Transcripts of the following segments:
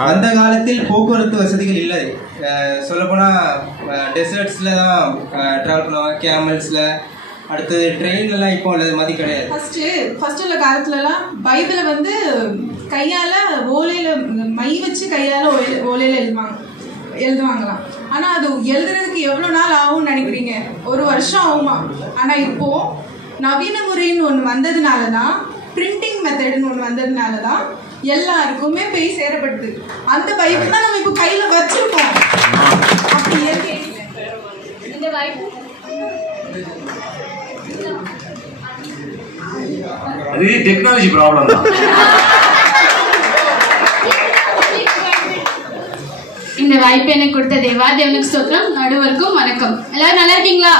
அந்த காலத்தில் போக்குவரத்து வசதிகள் இல்லை. சொல்லப்போனால் டெசர்ட்ஸில் தான் ட்ராவல் பண்ணுவாங்க, கேமல்ஸில். அடுத்தது ட்ரெயின்லாம் இப்போ உள்ளது மாதிரி கிடையாது. ஃபர்ஸ்ட் உள்ள காலத்துலலாம் பைபிளை வந்து கையால் ஓலையில் மை வச்சு கையால் ஓலையில் எழுதுவாங்களாம். ஆனால் அது எழுதுறதுக்கு எவ்வளோ நாள் ஆகும்னு நினைக்கிறீங்க? 1 வருஷம் ஆகுமா? ஆனால் இப்போது நவீன முறைன்னு ஒன்று வந்ததுனால தான், பிரிண்டிங் மெத்தடுன்னு ஒன்று வந்ததுனால தான் எல்லாருக்குமே போய் சேரப்படுது. அந்த பைபிள் தான் நம்ம இப்போ கையில் வச்சிருக்கோம். அப்படி இந்த பைபிள் அது டெக்னாலஜி ப்ராப்ளம் தான். இந்த வாய்ப்பு எனக்கு கொடுத்த தேவனுக்கு ஸ்தோத்திரம். நடுவருக்கும் வணக்கம். எல்லாரும் நல்லா இருக்கீங்களா?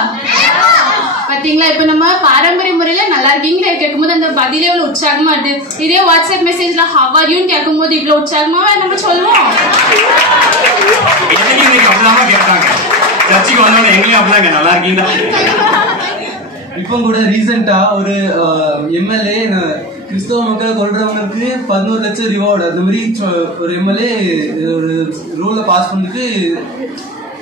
பாத்தீங்களா, இப்ப நம்ம பாரம்பரிய முறையில நல்லா இருக்கீங்களா கேட்கும்போது அந்த பதிலே இவ்வளவு உற்சாகமா இருக்கு. இதே வாட்ஸ்அப் மெசேஜ்ல ஹவ் ஆர் யூன்னு கேட்கும்போது இவ்வளவு உற்சாகமா நம்ம சொல்லுவோம். சர்ச்சுக்கு வந்தவங்க எங்கேயும் அப்படிதாங்க நல்லா இருக்கீங்களா. இப்போ கூட ரீசெண்டா ஒரு எம்எல்ஏ கிறிஸ்தவ மக்கள் கொள்றவங்களுக்கு 11 லட்சம் ரிவார்டு அந்த மாதிரி ஒரு எம்எல்ஏ ஒரு ரூலை பாஸ் பண்ணிட்டு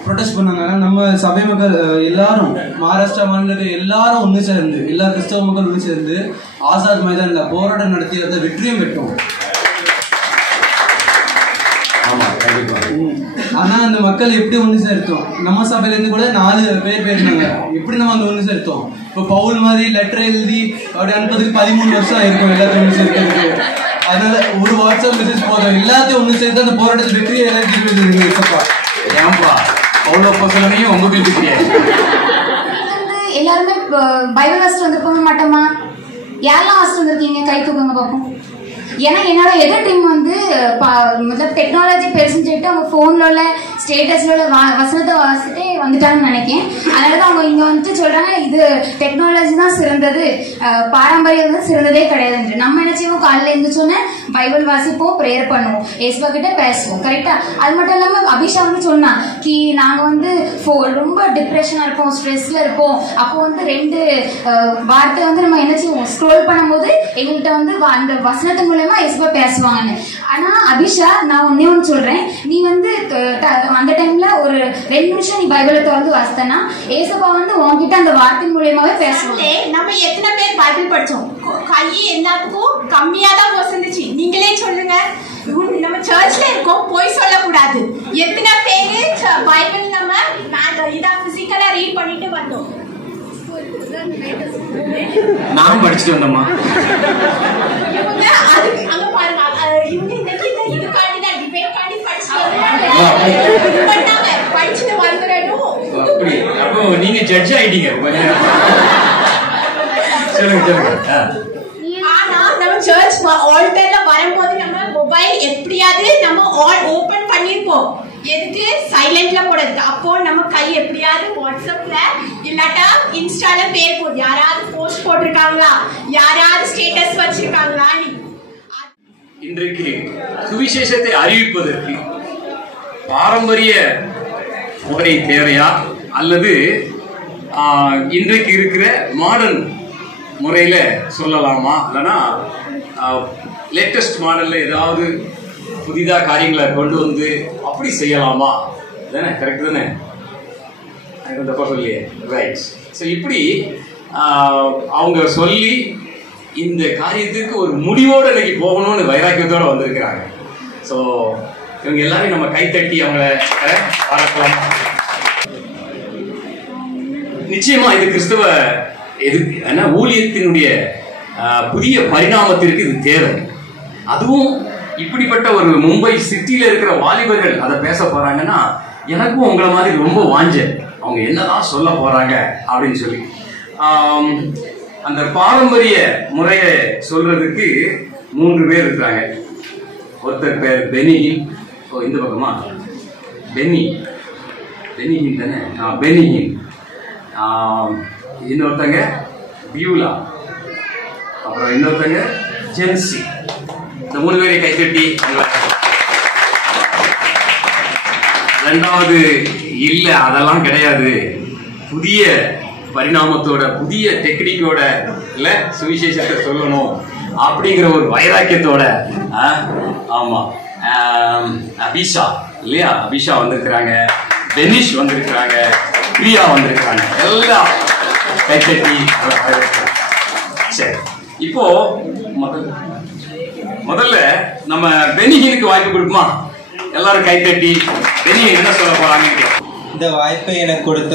ப்ரொடெஸ்ட் பண்ணாங்க. நம்ம சபை மக்கள் எல்லாரும், மகாராஷ்டிரா மாநிலத்தில் எல்லாரும் ஒன்று சேர்ந்து, எல்லா கிறிஸ்தவ மக்கள் ஒன்று சேர்ந்து ஆசாத் மைதானில் போராட்டம் நடத்தி அதை வெற்றியும் பெற்றோம். ஆனா அந்த மக்கள் எப்படி ஒண்ணு சேர்த்தோம்? நம்ம சபையில இருந்து கூட 4 பேர் போயிருந்தாங்க. எப்படி நம்ம அங்க ஒண்ணு சேர்த்தோம்? இப்ப பவுல் மாதிரி லெட்டர் எழுதி அப்படி அனுப்புறதுக்கு 13 வருஷம் ஆயிருக்கும் எல்லாத்தையும் ஒண்ணு சேர்க்கிறதுக்கு. அதனால ஒரு வாட்ஸ்அப் மெசேஜ் போதும், எல்லாத்தையும் ஒண்ணு சேர்த்து அந்த போராட்டத்தை வெற்றியை எல்லாத்தையும். ஏன்பா பவுல் அப்போஸ்தலனையும் உங்க வீட்டு தெரியாது? எல்லாருமே பைபிள் வாசிட்டு வந்து மாட்டோமா? யாரெல்லாம் வாசிட்டு வந்திருக்கீங்க? கை தூக்குங்க பார்ப்போம். ஏன்னா என்னோட எதிர் டீம் வந்து டெக்னாலஜி பெருசுன்னு சொல்லிட்டு அவங்க ஃபோனில் உள்ள ஸ்டேட்டஸில் உள்ள வசனத்தை வாசிட்டே வந்துட்டாங்கன்னு நினைக்கிறேன். அதனால தான் அவங்க இங்கே வந்துட்டு சொல்கிறாங்க இது டெக்னாலஜி தான் சிறந்தது, பாரம்பரியம் தான் சிறந்ததே கிடையாதுன்று. நம்ம என்ன செய்வோம்? காலையில் எழுந்துச்சோன்னே பைபிள் வாசிப்போம், ப்ரேயர் பண்ணுவோம், ஏசுவா கிட்ட பேசுவோம். கரெக்டாக? அது மட்டும் இல்லாமல் அபிஷா வந்து சொன்னா கி நாங்கள் வந்து ரொம்ப டிப்ரெஷனாக இருப்போம், ஸ்ட்ரெஸ்ல இருப்போம். அப்போ வந்து 2 வார்த்தை வந்து நம்ம என்ன செய்வோம்? ஸ்க்ரோல் பண்ணும்போது எங்கள்கிட்ட வந்து அந்த வசனத்து மூலமா ஏசுவா பேசுவாங்கன்னு. ஆனா அபிஷா, நான் ஒன்னே ஒன்று சொல்றேன். நீ வந்து அந்த டைம்ல ஒரு 2 நிமிஷம் நீ பைபிளை திறந்து வாசித்தனா ஏசப்பா வந்து உன்கிட்ட அந்த வார்த்தை மூலமாவே பேசுவாங்க. நம்ம எத்தனை பேர் பைபிள் படிச்சோம்? கை எல்லாத்துக்கும் கம்மியா தான் வசந்துச்சு. நீங்களே சொல்லுங்க. நம்ம சர்ச்ல இருக்கோம், போய் சொல்லக்கூடாது. எத்தனை பேரு பைபிள் நம்ம இதா பிசிக்கலா ரீட் பண்ணிட்டு வந்தோம்? நானும் படிச்சுட்டு வந்தோம்மா. அங்க பாருங்க, படிச்சுட்டு வந்துடணும். அப்போ நீங்க ஜட்ஜ் ஆயிட்டீங்க. சொல்லுங்க. ஆனா நம்ம சர்ச் ஆல்டர்ல வரும்போது நம்ம மொபைல் எப்படியாவது நம்ம ஆல் ஓபன் பண்ணிருப்போம். எதுக்கு? சைலண்ட்ல போடுறதுக்கு. அப்போ நம்ம கை எப்படியாவது வாட்ஸ்அப்ல இல்லாட்டா இன்ஸ்டால பேர் போடு, யாராவது போஸ்ட் போட்டிருக்காங்களா, யாராவது ஸ்டேட்டஸ் வச்சிருக்காங்களா. இன்றைக்கு சுவிசேஷத்தை அறிவிப்பதற்கு பாரம்பரிய முறை தேவையா அல்லது இன்றைக்கு இருக்கிற மாடர்ன் முறையில சொல்லலாமா, இல்லைன்னா லேட்டஸ்ட் மாடல்ல ஏதாவது புதிதாக காரியங்களை கொண்டு வந்து அப்படி செய்யலாமா? தானே? கரெக்ட் தானே? தப்பா சொல்லியே. ரைட். ஸோ இப்படி அவங்க சொல்லி இந்த காரியத்துக்கு ஒரு முடிவோடு இன்னைக்கு போகணும்னு வைராக்கியத்தோட வந்திருக்கிறாங்க. ஸோ இவங்க எல்லாரையும் நம்ம கைத்தட்டி அவங்கள பாராட்டலாம். நிச்சயமா இது கிறிஸ்தவ ஊழியத்தினுடைய புதிய பரிணாமத்திற்கு இது தேவை. அதுவும் இப்படிப்பட்ட ஒரு மும்பை சிட்டியில இருக்கிற வாலிபர்கள் அதை பேச போறாங்கன்னா எனக்கும் உங்களை மாதிரி ரொம்ப வாஞ்ச அவங்க என்னதான் சொல்ல போறாங்க அப்படின்னு சொல்லி அந்த பாரம்பரிய முறையை சொல்றதுக்கு 3 பேர் இருக்கிறாங்க. ஒருத்தர் பேர் பெனிஹின். இந்த பக்கமா பெனிஹின் தானே? பெனிஹின். இன்னொருத்தங்க பியூலா, அப்புறம் இன்னொருத்தங்க ஜென்சி. இந்த 3 பேரை கைத்தட்டி. ரெண்டாவது இல்ல அதெல்லாம் கிடையாது, புதிய பரிணாமத்தோட புதிய டெக்னிக்கோட இல்ல சுவிசேஷத்தை சொல்லணும் அப்படிங்கிற ஒரு வைராக்கியத்தோட ஆமா அபிஷா இல்லையா, அபிஷா வந்திருக்கிறாங்க, டெனிஷ் வந்திருக்கிறாங்க, பிரியா வந்திருக்கிறாங்க, எல்லாம் கைத்தட்டி. சரி, இப்போ முதல்ல நம்ம பெனிஹீனுக்கு வாய்ப்பு கொடுக்குமா? எல்லாரும் கைத்தட்டி பெனிஹீன் என்ன சொல்ல போறாங்க. இந்த வாய்ப்பை எனக்கு கொடுத்த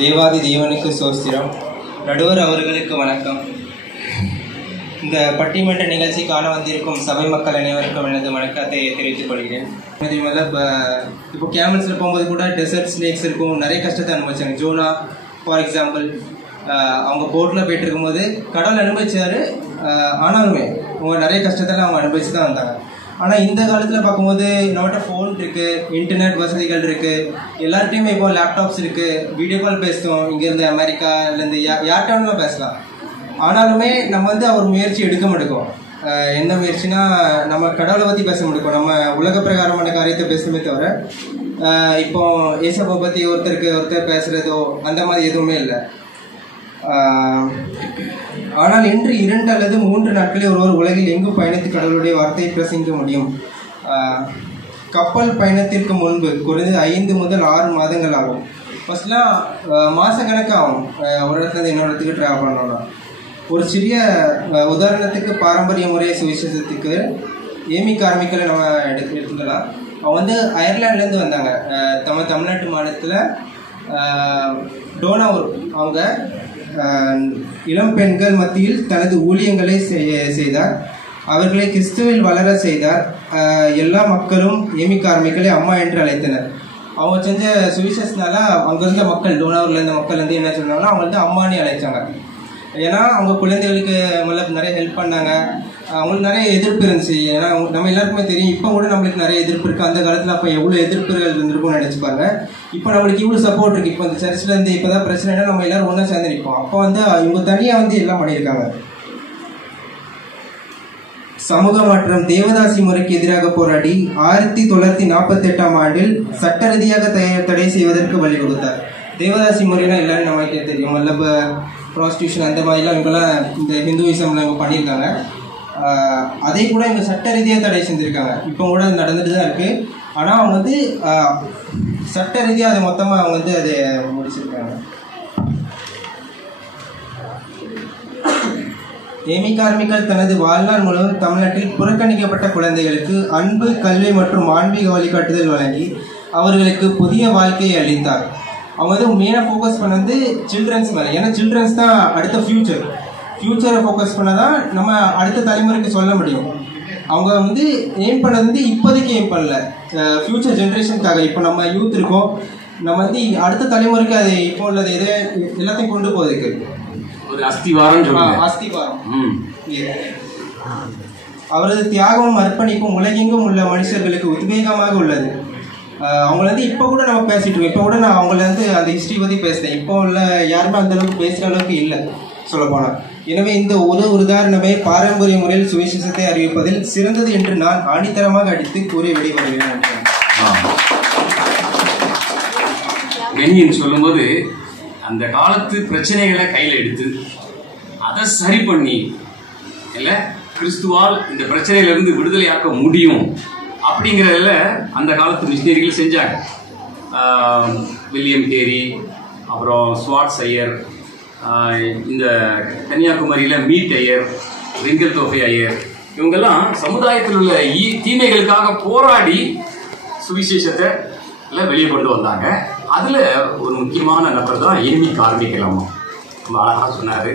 தேவாதி தேவனுக்கு சோஸ்திரம். நடுவர் அவர்களுக்கு வணக்கம். இந்த பட்டிமன்ற நிகழ்ச்சி காண வந்திருக்கும் சபை மக்கள் அனைவருக்கும் எனது வணக்கத்தை தெரிவித்துக் கொள்கிறேன். இப்போ கேமல்ஸில் போகும்போது கூட டெசர்ட் ஸ்னேக்ஸ் இருக்கும், நிறைய கஷ்டத்தை அனுபவிச்சாங்க. ஜோனா ஃபார் எக்ஸாம்பிள், அவங்க போட்டில் போயிட்டு இருக்கும்போது கடவுள் அனுபவிச்சாரு, ஆனாலுமே அவங்க நிறைய கஷ்டத்தெல்லாம் அவங்க அனுபவிச்சு தான் வந்தாங்க. ஆனால் இந்த காலத்தில் பார்க்கும்போது நம்மகிட்ட ஃபோன் இருக்குது, இன்டர்நெட் வசதிகள் இருக்குது, எல்லார்ட்டையுமே இப்போ லேப்டாப்ஸ் இருக்குது, வீடியோ கால் பேசுகிறோம், இங்கேருந்து அமெரிக்காலேருந்து யார்ட்டாலும் பேசலாம். ஆனாலுமே நம்ம வந்து அவர் முயற்சி எடுக்க மாட்டோம். எந்த முயற்சினா நம்ம கடவுளை பற்றி பேச முடியும், நம்ம உலக பிரகாரமான காரியத்தை பேசணுமே தவிர இப்போ ஏசப்பை பற்றி ஒருத்தர் பேசுகிறதோ அந்த மாதிரி எதுவுமே இல்லை. ஆனால் இன்று 2 அல்லது 3 நாட்களில் ஒருவர் உலகில் எங்கு பயணித்து கடவுளுடைய வார்த்தையை பிரசங்கிக்க முடியும்? கப்பல் பயணத்திற்கு முன்பு குறைந்தது 5 முதல் 6 மாதங்கள் ஆகும். ஃபர்ஸ்ட்லாம் மாதக்கணக்கு ஆகும் ஒரு இடத்துல இன்னொரு இடத்துக்கு ட்ராவல் பண்ணோம்னா. ஒரு சிறிய உதாரணத்துக்கு பாரம்பரிய முறை சுவிசேஷத்துக்கு ஏமி கார்மிக்கலை நம்ம எடுத்துக்கலாம். அவங்க வந்து அயர்லாண்ட்லேருந்து வந்தாங்க. தமிழ்நாட்டு மாநிலத்தில் டோனாவூர். அவங்க இளம் பெண்கள் மத்தியில் தனது ஊழியங்களை செய்தார், அவர்களை கிறிஸ்துவில் வளர செய்தார். எல்லா மக்களும் ஏமி கார்மிக்கலை அம்மா என்று அழைத்தனர். அவங்க செஞ்ச சுவிசேஷனால அங்கே இருந்த மக்கள், டோனாவூரில் இருந்த மக்கள் வந்து என்ன சொன்னாங்கன்னா அவங்க வந்து அம்மானி அழைச்சாங்க. ஏன்னா அவங்க குழந்தைகளுக்கு நிறைய ஹெல்ப் பண்ணாங்க. அவங்களுக்கு நிறைய எதிர்ப்பு இருந்துச்சு. ஏன்னா நம்ம எல்லாருக்குமே தெரியும், இப்போ கூட நம்மளுக்கு நிறைய எதிர்ப்பு இருக்குது. அந்த காலத்தில் அப்போ எவ்வளோ எதிர்ப்புகள் இருந்திருக்கும்னு நினச்சிப்பாங்க. இப்போ நம்மளுக்கு இவ்வளோ சப்போர்ட் இருக்குது. இப்போ இந்த சர்ச்சில் இருந்து இப்போ தான் பிரச்சனைனா நம்ம எல்லாரும் ஒன்றா சேர்ந்து நிற்போம். அப்போ வந்து இவங்க தனியாக வந்து எல்லாம் பண்ணியிருக்காங்க. சமூக மாற்றம். தேவதாசி முறைக்கு எதிராக போராடி 1948ஆம் ஆண்டில் சட்ட ரீதியாக தடை செய்வதற்கு வழிவகுத்தார். தேவதாசி முறைனா எல்லாரும் நமக்கு தெரியும், அல்ல ப்ராஸ்டியூஷன் அந்த மாதிரிலாம் இவங்கெல்லாம் இந்த ஹிந்துவிசம்ல இவங்க பண்ணியிருக்காங்க. அதை கூட இவங்க சட்ட ரீதியாக தடை செஞ்சுருக்காங்க. இப்போ கூட நடந்துட்டு தான் இருக்குது. ஆனால் அவங்க வந்து சட்ட ரீதியாக அதை மொத்தமாக அவங்க வந்து அதை முடிச்சிருக்காங்க. ஏமி கார்மிக்கல் தனது வாழ்நாள் முழுவதும் தமிழ்நாட்டில் புறக்கணிக்கப்பட்ட குழந்தைகளுக்கு அன்பு, கல்வி மற்றும் ஆன்மீக வழிகாட்டுதல் வழங்கி அவர்களுக்கு புதிய வாழ்க்கையை அளித்தார். அவங்க வந்து மெயினாக ஃபோக்கஸ் பண்ணது சில்ட்ரன்ஸ் மேலே. ஏன்னா சில்ட்ரன்ஸ் தான் அடுத்த ஃப்யூச்சரை ஃபோக்கஸ் பண்ணால் தான் நம்ம அடுத்த தலைமுறைக்கு சொல்ல முடியும். அவங்க வந்து எய்ம் பண்ணது வந்து இப்போதைக்கு எய்ம் பண்ணல, ஃப்யூச்சர் ஜென்ரேஷனுக்காக. இப்போ நம்ம யூத் இருக்கோம், நம்ம வந்து அடுத்த தலைமுறைக்கு அதை இப்போ உள்ளது எதை எல்லாத்தையும் கொண்டு போவதுக்கு ஒரு அஸ்திவாரம். அவரது தியாகமும் அர்ப்பணிப்பும் உலகெங்கும் உள்ள மனுஷர்களுக்கு உத்வேகமாக உள்ளது. அவங்கள வந்து இப்போ கூட நம்ம பேசிட்டு இருக்கோம். இப்போ கூட நான் அவங்கள வந்து அந்த ஹிஸ்ட்ரி பற்றி பேசுகிறேன். இப்போ உள்ள யாருமே அந்த அளவுக்கு பேசுகிற அளவுக்கு இல்லை சொல்லப்போனால். எனவே இந்த ஒரு உதாரணமே பாரம்பரிய முறையில் சுவிசேஷத்தை அறிவிப்பதில் சிறந்தது என்று நான் ஆணித்தரமாக அடித்து கூறி விடைபெறுகிறேன். பெனிஹீன் சொல்லும்போது அந்த காலத்து பிரச்சனைகளை கையில் எடுத்து அதை சரி பண்ணி இல்லை கிறிஸ்துவால் இந்த பிரச்சனையிலிருந்து விடுதலையாக்க முடியும் அப்படிங்கிறதுல அந்த காலத்து மிஷினரிகள் செஞ்சாங்க. வில்லியம் கேரி, அப்புறம் ஸ்வாட்ஸ் ஐயர், இந்த கன்னியாகுமரியில் மீட் ஐயர், ரிங்கல் தோஃபை ஐயர், இவங்கெல்லாம் சமுதாயத்தில் உள்ள தீமைகளுக்காக போராடி சுவிசேஷத்தை வெளியே கொண்டு வந்தாங்க. அதில் ஒரு முக்கியமான நபர் தான் ஏமி கார்மிக்கல் அம்மா. ரொம்ப அழகாக சொன்னார்.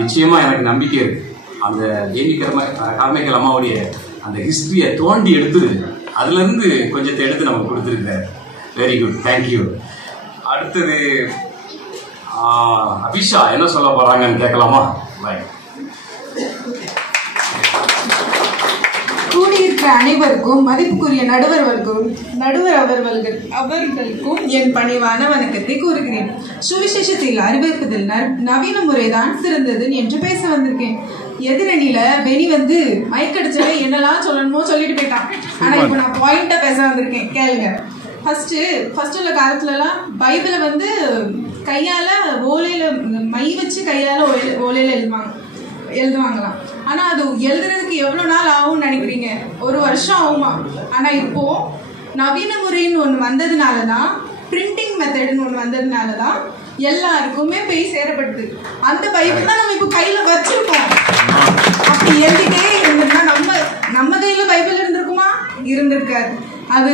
நிச்சயமாக எனக்கு நம்பிக்கை இருக்குது, அந்த ஏமி கார்மிக்கல் அம்மாவுடைய அந்த ஹிஸ்ட்ரியை தோண்டி எடுத்து அதுலேருந்து கொஞ்சத்தை எடுத்து நமக்கு கொடுத்துருக்காரு. Very good, thank you. அடுத்தது அபிஷா என்ன சொல்ல போகிறாங்கன்னு கேட்கலாமா? பாய். கூடியிருக்கிற அனைவருக்கும் மதிப்புக்குரிய நடுவர் அவர்களுக்கும் என் பணிவான வணக்கத்தை கூறுகிறேன். சுவிசேஷத்தில் அறிவிப்பதில் நவீன முறைதான் சிறந்தது என்று பேச வந்திருக்கேன். எதிரணியில பெனி வந்து மைக் அடிச்சல என்னெல்லாம் சொல்லணுமோ சொல்லிட்டு போயிட்டான். ஆனா இப்ப நான் பாயிண்டா பேச வந்திருக்கேன், கேளுங்க. ஃபர்ஸ்ட் உள்ள காலத்துலலாம் பைபிளை வந்து கையால ஓலையில மை வச்சு கையால ஓலையில எழுதுவாங்களாம். ஆனா அது எழுதுறதுக்கு எவ்வளவு நாள் ஆகும்னு நினைக்கிறீங்க? ஒரு வருஷம் ஆகுமா? ஆனா இப்போ நவீன முறைன்னு ஒண்ணு வந்ததுனாலதான், பிரிண்டிங் மெத்தட்னு ஒண்ணு வந்ததுனாலதான் எல்லாருக்குமே போய் சேரப்படுது. அந்த பைபிள் தான் நம்ம இப்போ கையில வச்சிருக்கோம். அப்படி எழுதிட்டே இருந்ததுன்னா நம்ம கையில பைபிள் இருந்திருக்குமா? இருந்திருக்காது. அது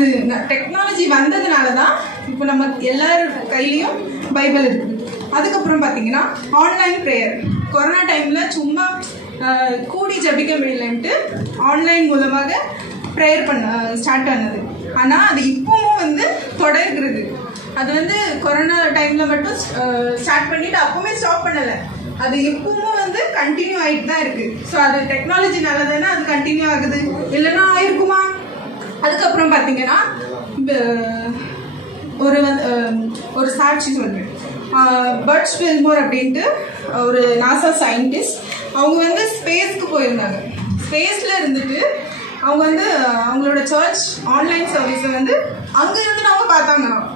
டெக்னாலஜி வந்ததுனாலதான் இப்போ நம்ம எல்லாரும் கையிலயும் பைபிள் இருக்குது. அதுக்கப்புறம் பாத்தீங்கன்னா ஆன்லைன் ப்ரேயர். கொரோனா டைம்ல சும்மா கூடி ஜபிக்க முடியலன்ட்டு ஆன்லைன் மூலமாக ப்ரேயர் ஸ்டார்ட் பண்ணது. ஆனா அது இப்பவும் வந்து தொடர்கிறது. அது வந்து கொரோனா டைம்ல மட்டும் ஸ்டார்ட் பண்ணிட்டு அப்பவுமே ஸ்டாப் பண்ணல. அது இப்பவும் வந்து கண்டினியூ ஆயிட்டு தான் இருக்கு. ஸோ அது டெக்னாலஜினால தானே அது கண்டினியூ ஆகுது, இல்லைன்னா ஆயிருக்குமா? அதுக்கப்புறம் பாத்தீங்கன்னா ஒரு சாட்சி சொல்றேன். பர்ட்ஸ் வில்மோர் அப்படின்ட்டு ஒரு நாசா சயின்டிஸ்ட். அவங்க வந்து ஸ்பேஸ்க்கு போயிருந்தாங்க. ஸ்பேஸ்ல இருந்துட்டு அவங்க வந்து அவங்களோட சர்ச் ஆன்லைன் சர்வீஸை வந்து அங்க இருந்து அவங்க பார்த்தாங்களாம்.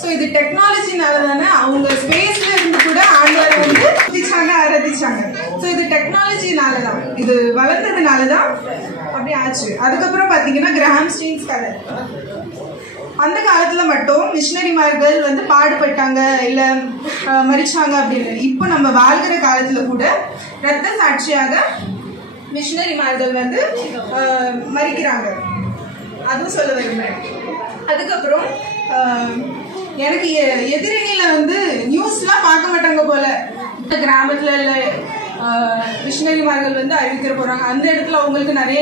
ஸோ இது டெக்னாலஜினால தானே அவங்க ஸ்பேஸ்ல இருந்து கூட ஆண்டவரை வந்து ஆராதிச்சாங்க. ஸோ இது டெக்னாலஜினால தான், இது வளர்ந்ததுனால தான் அப்படி ஆச்சு. அதுக்கப்புறம் பாத்தீங்கன்னா கிரஹாம் ஸ்டீன்ஸ் கதை. அந்த காலத்துல மட்டும் மிஷினரிமார்கள் வந்து பாடுபட்டாங்க இல்ல மரிச்சாங்க அப்படின்னு. இப்போ நம்ம வாழ்கிற காலத்துல கூட ரத்த சாட்சியாக மிஷினரிமார்கள் வந்து மரிக்கிறாங்க. அதுவும் சொல்ல விரும்புறேன். அதுக்கப்புறம் எனக்கு எதிரணியில வந்து நியூஸ்லாம் பார்க்க மாட்டாங்க போல. கிராமத்துல இல்ல மிஷினரிமார்கள் வந்து அறிவிக்கிற போறாங்க, அந்த இடத்துல அவங்களுக்கு நிறைய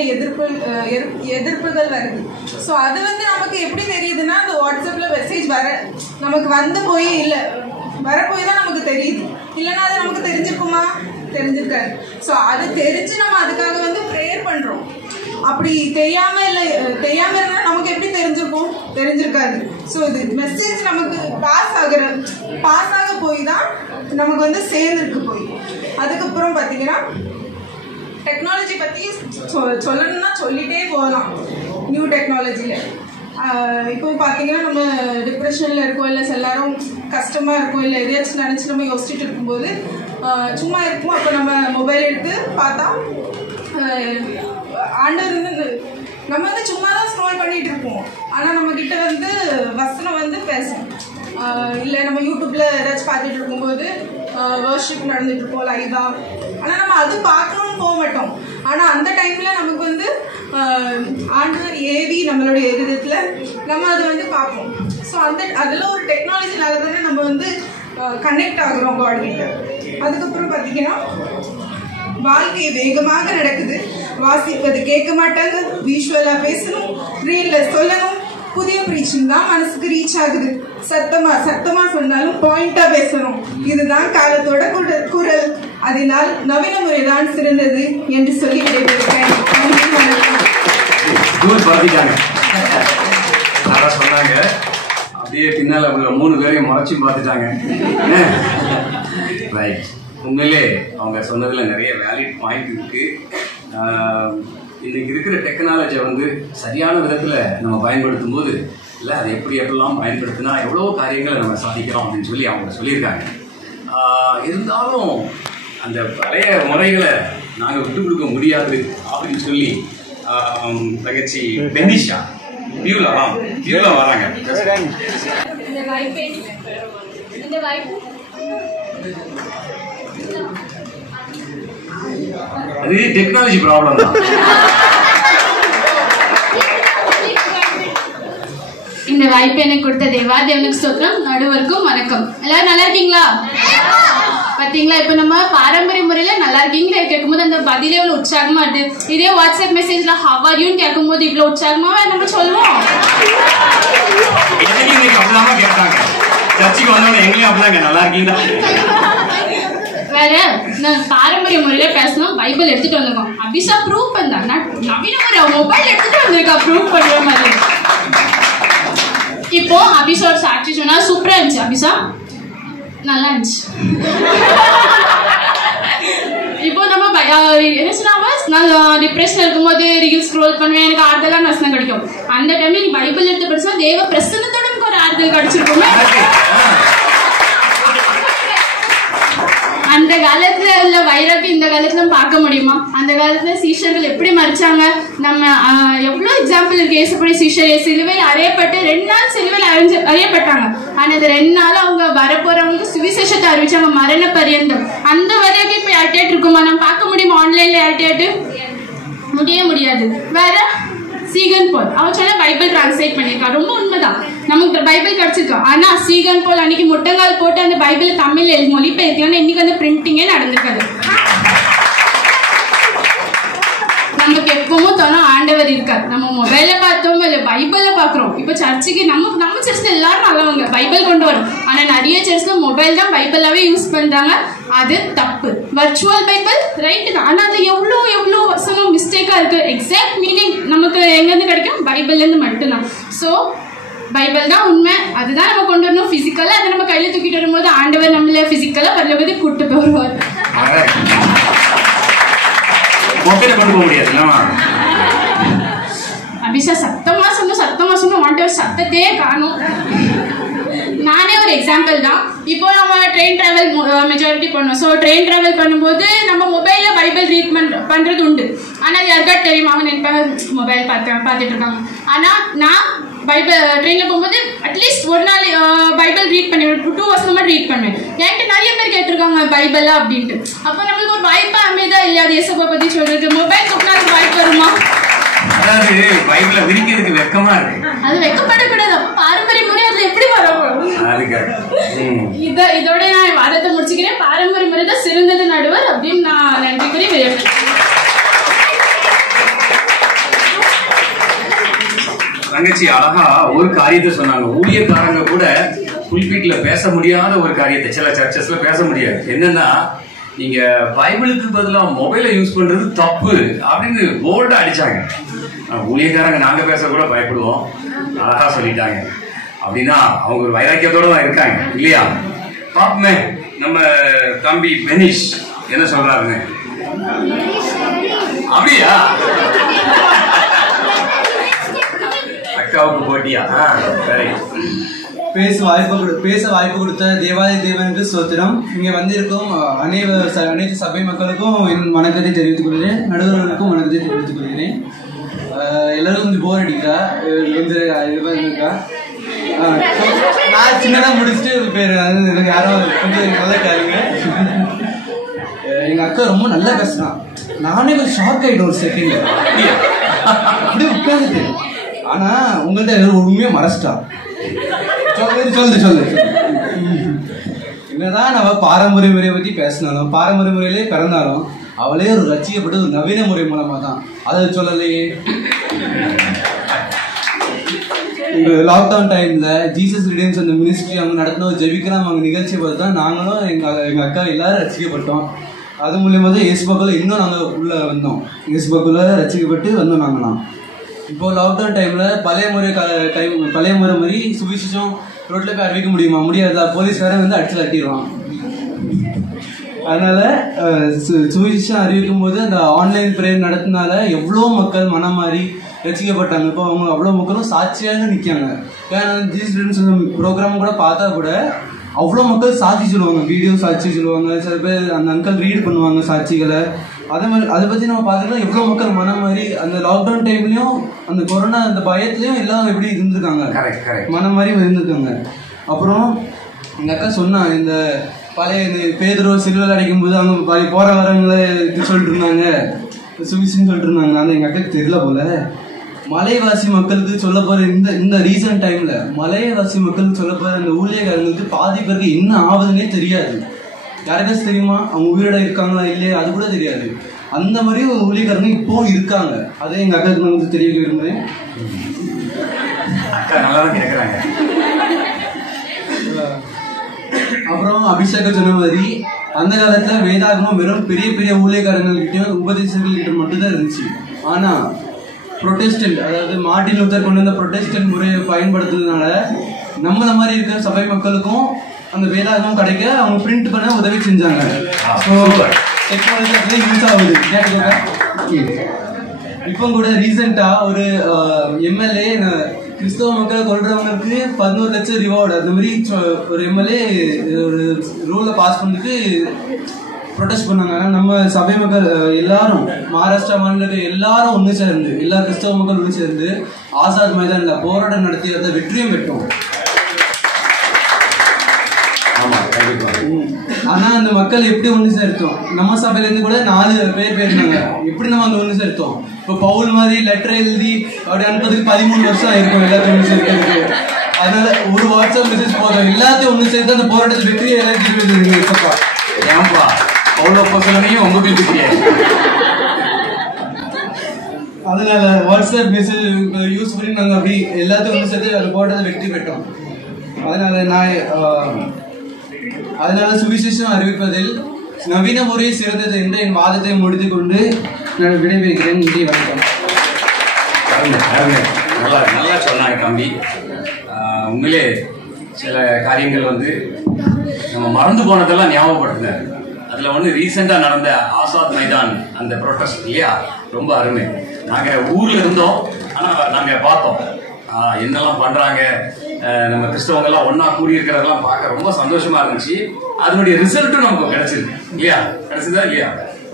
எதிர்ப்புகள் வருது. ஸோ அது வந்து நமக்கு எப்படி தெரியுதுன்னா, அந்த வாட்ஸ்அப்ல மெசேஜ் நமக்கு வந்து போய் இல்லை வர போய் தான் நமக்கு தெரியுது. இல்லைன்னா அது நமக்கு தெரிஞ்சிருக்குமா? தெரிஞ்சிருக்காது. ஸோ அது தெரிஞ்சு நம்ம அதுக்காக வந்து ப்ரேயர் பண்றோம். அப்படி தெரியாம இருந்தா நமக்கு எப்படி தெரிஞ்சிருக்கும்? தெரிஞ்சிருக்காது. ஸோ இது மெசேஜ் நமக்கு பாஸ் ஆக போய் தான் நமக்கு வந்து சேர்ந்துருக்கு போய். அதுக்கப்புறம் பாத்தீங்கன்னா டெக்னாலஜி பத்தி சொல்லணும்னா சொல்லிட்டே போகலாம். நியூ டெக்னாலஜியில இப்போ பாத்தீங்கன்னா நம்ம டிப்ரெஷன்ல இருக்கோம், இல்லை எல்லாரும் கஷ்டமா இருக்கும், இல்லை எதையாச்சும் நினைச்சு நம்ம யோசிச்சுட்டு இருக்கும்போது சும்மா இருக்கும். அப்போ நம்ம மொபைல் எடுத்து பார்த்தா ஆண்டவர் வந்து நம்ம வந்து சும்மா தான் ஸ்க்ரோல் பண்ணிட்டு இருப்போம். ஆனா நம்ம கிட்ட வந்து வசனம் வந்து பேசும். இல்லை நம்ம யூடியூப்ல ஏதாச்சும் பார்த்துட்டு இருக்கும்போது வர்ஷிப் நடந்துட்டு இருக்கோம் லைவா. ஆனா நம்ம அது பார்க்கணும்னு போக மாட்டோம். ஆனா அந்த டைம்ல நமக்கு வந்து ஆண்டவர் ஏவி நம்மளுடைய எதிரத்துல நம்ம அதை வந்து பார்ப்போம். ஸோ அதெல்லாம் ஒரு டெக்னாலஜினால தானே நம்ம வந்து கனெக்ட் ஆகுறோம் காட் கிட்ட. அதுக்கப்புறம் பார்த்தீங்கன்னா வாழ்க்கை வேகமாக நடக்குது. வாசிப்பது கேட்க மாட்டாங்க, விஷுவலா பேசணும், ரீல்ல சொல்லணும். புதிய ப்ரீச்சிங் தான் மனசுக்கு ரீச் ஆகுது. சத்தமா சொன்னாலும் பாயிண்டா பேசணும். இதுதான் காலத்தோட குரல். அதனால் நவீன முறைதான் சிறந்தது என்று சொல்லி விடைபெறுகிறேன். சொன்னாங்க. அப்படியே பின்னால 3 பேரையும் மறைச்சும் பார்த்துட்டாங்க. ரைட். உண்மையிலே அவங்க சொன்னதுல நிறைய வேலிட் பாயிண்ட் இருக்கு. இன்னைக்கு இருக்கிற டெக்னாலஜியை வந்து சரியான விதத்துல நம்ம பயன்படுத்தும் போது இல்லை அதை எப்படியெல்லாம் பயன்படுத்தினா எவ்வளோ காரியங்களை நம்ம சாதிக்கிறோம் அப்படின்னு சொல்லி அவங்க சொல்லியிருக்காங்க. இருந்தாலும் அந்த பழைய முறைகளை நாங்கள் விட்டு கொடுக்க முடியாது அப்படின்னு சொல்லி தகச்சி பெனிஷா வியூல வராங்க. அது டெக்னாலஜி ப்ராப்ளம் தான். இந்த வாய்ப்பு எனக்கு கொடுத்த தேவாதேவனுக்கு ஸ்தோத்திரம். நடுவருக்கும் வணக்கம். எல்லாரும் நல்லா இருக்கீங்களா? பாத்தீங்களா, இப்ப நம்ம பாரம்பரிய முறையில நல்லா இருக்கீங்களா கேட்கும்போது அந்த பதிலே இவ்வளவு உற்சாகமா இருக்கு. இதே வாட்ஸ்அப் மெசேஜ்ல ஹவ் ஆர் யூன்னு கேட்கும்போது இவ்வளவு உற்சாகமா நம்ம சொல்லுவோம். வேற நான் பாரம்பரிய முறையில பேசணும். பைபிள் எடுத்துட்டு வந்திருக்கோம். அபிஷா ப்ரூவ் பண்ணா நவீன முறை மொபைல் எடுத்துட்டு வந்திருக்கா ப்ரூவ் பண்ற மாதிரி. இப்போ அபிஷோட சாட்சி சொன்னா சூப்பரா இருந்துச்சு. அபிஷா நல்லா இருந்துச்சு. இப்போ நம்ம என்ன சொன்னாம நான் டிப்ரெஷன் இருக்கும்போது ரீல் ஸ்க்ரோல் பண்ணுவேன், எனக்கு ஆறுதலான வசனம் கிடைக்கும். அந்த டைம்ல நீ பைபிள் எடுத்து படிச்சா தேவ பிரசன்னத்தோட எனக்கு ஒரு ஆறுதல் கிடைச்சிருக்குமே. அந்த அந்த காலத்துல உள்ள வைரப்பி இந்த காலத்துல பார்க்க முடியுமா? அந்த காலத்துல சீஷர்கள் எப்படி மறிச்சாங்க? நம்ம எவ்வளவு எக்ஸாம்பிள் இருக்கு. ஏசுபடி சீஷர் சிலுவையில் அறையப்பட்டு 2 நாள் சிலுவையில் அறையப்பட்டாங்க. ஆனா இந்த 2 நாள் அவங்க வரப்போறவங்களுக்கு சுவிசேஷத்தை அறிவிச்சாங்க மரண பரியந்தம். அந்த வரைக்கும் இப்ப யார்கிட்ட இருக்குமா? நம்ம பார்க்க முடியுமா? ஆன்லைன்ல யார்கிட்ட முடியாது. வேற சீகன் போல் அவன் சொன்ன பைபிள் டிரான்ஸ்லேட் பண்ணியிருக்கான். ரொம்ப உண்மைதான், நமக்கு பைபிள் கிடைச்சிருக்கா. ஆனா சீகன் போல் அன்னைக்கு முட்டங்கால் போட்டு அந்த பைபிளை தமிழ் மொழிபெயர்க்கலாம்னு இன்னைக்கு வந்து பிரிண்டிங்கே நடந்திருக்காது. நமக்கு எப்பவும் தோணும் ஆண்டவர் இருக்கார். நம்ம மொபைல பார்த்தோம் இல்ல பைபிள்ல பாக்குறோம். இப்ப சர்ச்சுக்கு நம்ம சர்ச்ல எல்லாரும் நல்லவங்க பைபிள் கொண்டு வரும். ஆனா நிறைய சர்ச்ல மொபைல் தான் பைபிளாவே யூஸ் பண்றாங்க. அது தப்பு. வர்ச்சுவல் பைபிள் ரைட்டு தான், ஆனா அது எவ்வளோ வசனம் மிஸ்டேக்கா இருக்கு. எக்ஸாக்ட் மீனிங் நமக்கு எங்க இருந்து கிடைக்கும்? பைபிள்ல இருந்து மட்டும்தான். ஸோ பைபிள் தான் உண்மை, அதுதான் நம்ம கொண்டு வரணும். பிசிக்கலா அதை நம்ம கையில தூக்கிட்டு வரும்போது ஆண்டவர் நம்மள பிசிக்கலா பரலோகத்துக்கு கூட்டு போடுவார். கொண்டு போக முடியாது. அபிஷா சத்தமா சொன்ன வாண்டவர் சத்தத்தையே காணும். நானே ஒரு எக்ஸாம்பிள் தான். இப்போ நம்ம ட்ரெயின் டிராவல் மெஜாரிட்டி பண்ணுவோம். ஸோ ட்ரெயின் டிராவல் பண்ணும்போது நம்ம மொபைல்ல பைபிள் ரீட் பண்றது உண்டு. ஆனா யாருக்கா தெரியும்? அவன் நினைப்பாங்க மொபைல் பார்த்துட்டு இருக்காங்க. ஆனா நான் பைபிள் ட்ரெயின்ல போகும்போது அட்லீஸ்ட் ஒரு நாள் பைபிள் ரீட் பண்ணுவேன். 2 வசனமா ரீட் பண்ணுவேன். என்கிட்ட நிறைய பேர் கேட்டிருக்காங்க பைபிளா அப்படின்ட்டு. அப்ப நம்மளுக்கு ஒரு வாய்ப்பா அமைதா இல்லையா? அது இயேசுவை பத்தி சொல்றது. மொபைல் தூக்கினாலும் வாய்ப்பு வருமா? அதாவது பைபிளை விரிக்கிறதுக்கு வெக்கமா இருக்கு. அது வெக்கப்படக்கூடாது. அப்ப பாரம்பரிய முறை அதுல எப்படி வரும்? இதோட நான் வாதத்தை முடிச்சுக்கிறேன். பாரம்பரிய முறை தான் சிறந்தது நடுவர் அப்படின்னு நான் நன்றி கூறி விளையாடுறேன். தங்கச்சி அழகா ஒரு காரியத்தை சொன்னாங்க. ஊழியக்காரங்க கூட புல்பீட்ல பேச முடியாத ஒரு காரியத்தை சில சர்ச்சஸ்ல பேச முடியாது. என்னன்னா, நீங்க பைபிளுக்கு பதிலாக மொபைலை யூஸ் பண்றது தப்பு அப்படின்னு போல்டா அடிச்சாங்க. ஊழியக்காரங்க நாங்க பேச கூட பயப்படுவோம். அழகா சொல்லிட்டாங்க. அப்படின்னா அவங்க ஒரு வைராக்கியத்தோட தான் இருக்காங்க இல்லையா? பாப்பமே நம்ம தம்பி பெனிஷ் என்ன சொல்றாருங்க. அப்படியா? அக்காவுக்கு போட்டியா? பேச வாய்ப்பு கொடுத்த தேவாதி தேவனுக்கு ஸ்தோத்திரம். இங்க வந்திருக்கும் அனைத்து சபை மக்களுக்கும் என் வணக்கத்தை தெரிவித்துக் கொள்கிறேன். நடுவர்களுக்கும் வணக்கத்தை தெரிவித்துக் கொள்கிறேன். எல்லாரும் கொஞ்சம் போர் அடிக்கா இருக்கா. நான் சின்னதா முடிச்சுட்டு பேர் எனக்கு யாரும் கொஞ்சம் நல்லா கேளுங்க. எங்க அக்கா ரொம்ப நல்லா பேசுறான். நானே கொஞ்சம் ஷாக் ஆயிட்டேன் ஒரு செகண்ட். அப்படியே உட்காந்துட்டு. ஆனா உங்கள்ட்ட உண்மையா மறைச்சிட்டா. சொல்லு என்னதான் நம்ம பாரம்பரிய முறையை பத்தி பேசினாலும் பாரம்பரிய முறையிலே பிறந்தாலும் அவளே ஒரு ரசிக்கப்பட்ட ஒரு நவீன முறை மூலமா தான். அதை சொல்லலையே. லாக்டவுன் டைம்ல ஜீசஸ் ரிடீம்ஸ் அந்த மினிஸ்ட்ரி அவங்க நடத்தின ஒரு ஜெபிக்கலாம் அவங்க நிகழ்ச்சியை பார்த்து தான் நாங்களும் எங்க அக்கா எல்லாரும் ரசிக்கப்பட்டோம். அது மூலியமா தான் இயேசுபாக்குள்ள இன்னும் நாங்க உள்ள வந்தோம். இயேசுபாக்குள்ள ரசிக்கப்பட்டு வந்தோம் நாங்களாம். இப்போ லாக்டவுன் டைம்ல பழைய முறை மாதிரி சுவிசேஷம் ரோட்ல போய் அறிவிக்க முடியுமா? முடியாதா? போலீஸ்காரன் வந்து அடிச்சு தட்டிடுவான். அதனால சுவிசேஷம் அறிவிக்கும் போது அந்த ஆன்லைன் பிரேயர் நடத்தினால எவ்வளோ மக்கள் மனம் மாறி ரசிக்கப்பட்டாங்க. இப்போ அவங்க அவ்வளோ மக்களும் சாட்சியாக நிற்காங்க. ஏன்னா ஜீசஸ் ப்ரோக்ராம் கூட பார்த்தா கூட அவ்வளோ மக்கள் சாட்சி சொல்லுவாங்க, வீடியோ சாட்சி சொல்லுவாங்க. சில பேர் அந்த அங்கிள் ரீட் பண்ணுவாங்க சாட்சிகளை. அதே மாதிரி அதை பற்றி நம்ம பார்த்துக்கலாம் எவ்வளோ மக்கள் மனம் மாதிரி அந்த லாக்டவுன் டைம்லையும் அந்த கொரோனா அந்த பயத்துலையும் எல்லாம் எப்படி இருந்திருக்காங்க, மனம் மாதிரி இருந்திருக்காங்க. அப்புறம் எங்கள் அக்கா சொன்னா இந்த பழைய பேதுரு சிலுவையில் அடைக்கும் போது அவங்க போற வரவங்களை இது சொல்லிட்டு இருந்தாங்க, சுவிசின்னு சொல்லிட்டு இருந்தாங்க. அந்த எங்கள் அக்காக்கு தெரியல போல. மலைவாசி மக்களுக்கு சொல்ல போற இந்த ரீசன்ட் டைம்ல மலைவாசி மக்களுக்கு சொல்ல போற அந்த ஊழியர்களுக்கு பாதி பேருக்கு என்ன ஆகுதுன்னே தெரியாது. யாருக்காச்சும் தெரியுமா அவங்க உயிரோட இருக்காங்களா இல்லையா? அது கூட தெரியாது. அந்த மாதிரி ஒரு ஊழியக்காரங்க இப்போ இருக்காங்க. அதே எங்க அக்காவுக்கு நான் வந்து தெரிவிக்க விரும்புறேன். அப்புறம் அபிஷேக சொன்ன மாதிரி அந்த காலத்துல வேதாகமும் வெறும் பெரிய பெரிய ஊழியக்காரங்கள்கிட்டயும் உபதேசங்கள்கிட்ட மட்டும்தான் இருந்துச்சு. ஆனா புரொட்டஸ்டன்ட், அதாவது மார்ட்டின் லூத்தர் கொண்டு வந்த புரொட்டஸ்டன்ட் முறையை பயன்படுத்துறதுனால நம்மள மாதிரி இருக்கிற சபை மக்களுக்கும் அந்த வேதாகமும் கிடைக்க அவங்க பிரிண்ட் பண்ண உதவி செஞ்சாங்க. டெக்னாலஜி யூஸ் ஆகுது. இப்போ கூட ரீசெண்டா ஒரு எம்எல்ஏ கிறிஸ்தவ மக்களை கொள்றவங்களுக்கு 11 லட்சம் ரிவார்டு அந்த மாதிரி ஒரு எம்எல்ஏ ஒரு ரூலை பாஸ் பண்ணிட்டு ப்ரொடெஸ்ட் பண்ணாங்க. நம்ம சபை மக்கள் எல்லாரும், மகாராஷ்டிரா மாநிலத்தில் எல்லாரும் ஒன்று சேர்ந்து, எல்லா கிறிஸ்தவ மக்கள் ஒன்று சேர்ந்து ஆசாத் மைதானில் போராட்டம் நடத்தி அதை வெற்றியும் பெற்றோம். ஆனா அந்த மக்கள் எப்படி ஒன்று சேர்த்தோம்? நம்ம சபையில இருந்து கூட 4 பேர் போயிருந்தாங்க. எப்படி நம்ம அங்க ஒன்று சேர்த்தோம்? இப்போ பவுல் மாதிரி லெட்டர் எழுதி அப்படி அனுப்பதுக்கு 13 வருஷம் ஆயிருக்கும் எல்லாத்தையும் ஒன்று சேர்க்கிறதுக்கு. அதனால ஒரு வாட்ஸ்அப் மெசேஜ் போதும், எல்லாத்தையும் ஒன்று சேர்த்து அந்த போராட்டத்தை வெற்றியை எல்லாத்தையும் ஏன்பா பவுல் அப்போஸ்தலனையும் உங்க வீட்டு தெரியாது. அதனால வாட்ஸ்அப் மெசேஜ் யூஸ் பண்ணி நாங்கள் அப்படி எல்லாத்தையும் ஒன்று சேர்த்து அந்த போராட்டத்தை வெற்றி பெற்றோம். அதனால சுவிசேஷம் அறிவிப்பதில் நவீன முறை சிறந்தது என்று என் வாதத்தை முடித்துக் கொண்டு நான் விடைபெறுகிறேன். நன்றி, வணக்கம். நல்லா சொன்னாங்க தம்பி. உண்மையிலே சில காரியங்கள் வந்து நம்ம மறந்து போனதெல்லாம் ஞாபகப்படுத்தினார். அதுல வந்து ரீசெண்டா நடந்த ஆசாத் மைதான் அந்த ப்ரொட்டஸ்ட் இல்லையா, ரொம்ப அருமை. நாங்க ஊர்ல இருந்தோம், ஆனா நாங்க பார்த்தோம் என்னெல்லாம் பண்றாங்க. நம்ம கிறிஸ்தவங்க எல்லாம் ஒன்னா கூடி இருக்கிறதெல்லாம் பார்க்க ரொம்ப சந்தோஷமா இருந்துச்சு. அதனுடைய ரிசல்ட்டும் நமக்கு கிடைச்சிருக்கு இல்லையா? கிடைச்சதா இல்லையா?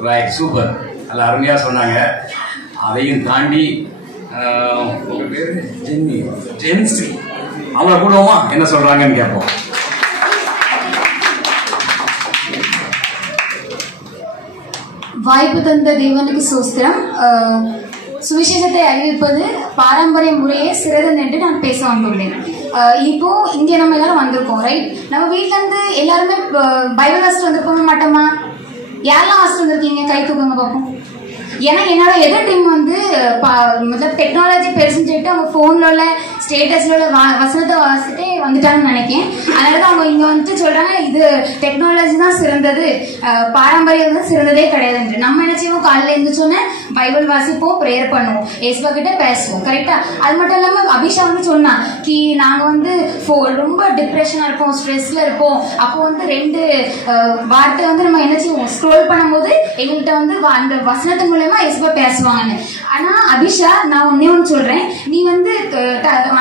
ரைட், சூப்பர், நல்லா அருமையா சொன்னாங்க. அதையும் தாண்டி உங்க பேரு ஜென்சி, அவங்கள கூடவுமா என்ன சொல்றாங்கன்னு கேட்போம். வாய்ப்பு தந்த தேவனுக்கு ஸ்தோத்திரம். சுவிசேஷத்தை அறிவிப்பது பாரம்பரிய முறையே சிறந்தது என்று நான் பேச வந்துள்ளேன். இப்போ இங்கே நம்ம எல்லாரும் வந்திருக்கோம், ரைட்? நம்ம வீட்டுல இருந்து எல்லாருமே பைபிள் வாசிட்டு வந்திருப்போம் மாட்டோமா? யாரெல்லாம் வாசிட்டு வந்திருக்கீங்க? கை தூக்குங்க பார்ப்போம். ஏன்னா என்னோட எதிர் டீம் வந்து டெக்னாலஜி பெருசுன்னு சொல்லிட்டு அவங்க போன்ல உள்ள ஸ்டேட்டஸ்ல உள்ள வசனத்தை வாசிட்டே வந்துட்டாங்கன்னு நினைக்கிறேன். அதனாலதான் அவங்க இங்க வந்துட்டு சொல்றாங்க இது டெக்னாலஜி தான் சிறந்தது, பாரம்பரியம் தான் சிறந்ததே கிடையாது. நம்ம என்ன செய்வோம்? காலையில எழுந்துச்சோன்னே பைபிள் வாசிப்போம், ப்ரேயர் பண்ணுவோம், ஏசுவா கிட்ட பேசுவோம், கரெக்டா? அது மட்டும் இல்லாம அபிஷா வந்து சொன்னா கி நாங்க வந்து ரொம்ப டிப்ரெஷனா இருப்போம், ஸ்ட்ரெஸ்ல இருப்போம். அப்போ வந்து 2 வார்த்தை வந்து நம்ம என்ன செய்வோம்? ஸ்க்ரோல் பண்ணும்போது எங்கள்கிட்ட வந்து அந்த வசனத்தின் மூலமா ஏசுவா பேசுவாங்கன்னு. ஆனா அபிஷா, நான் ஒன்னே ஒன்று சொல்றேன், நீ வந்து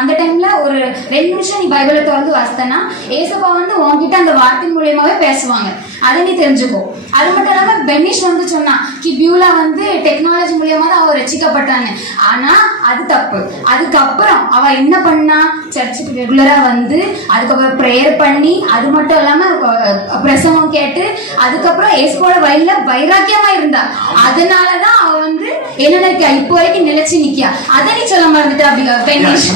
அந்த டைம்ல ஒரு 2 நிமிஷம் நீ பைபிளை திறந்து வாசித்தனா ஏசப்பா வந்து உன்கிட்ட அந்த வார்த்தை மூலியமாவே பேசுவாங்க. அதை நீ தெரிஞ்சுக்கோ. அது மட்டும் இல்லாம பெனிஷ் வந்து சொன்னா கி பியூலா வந்து டெக்னாலஜி மூலியமா தான் அவ ரசிக்கப்பட்டாங்க. ஆனா அது தப்பு. அதுக்கப்புறம் அவ என்ன பண்ணா? சர்ச்சுக்கு ரெகுலரா வந்து அதுக்கப்புறம் ப்ரேயர் பண்ணி, அது மட்டும் இல்லாம பிரசங்கம் கேட்டு, அதுக்கப்புறம் ஏசுவோட வயல்ல வைராக்கியமா இருந்தா. அதனாலதான் அவ வந்து என்ன இப்போ வரைக்கும் நிலைச்சு நிக்கா. அதை நீ சொல்ல மறந்துட்டா பெனிஷ்.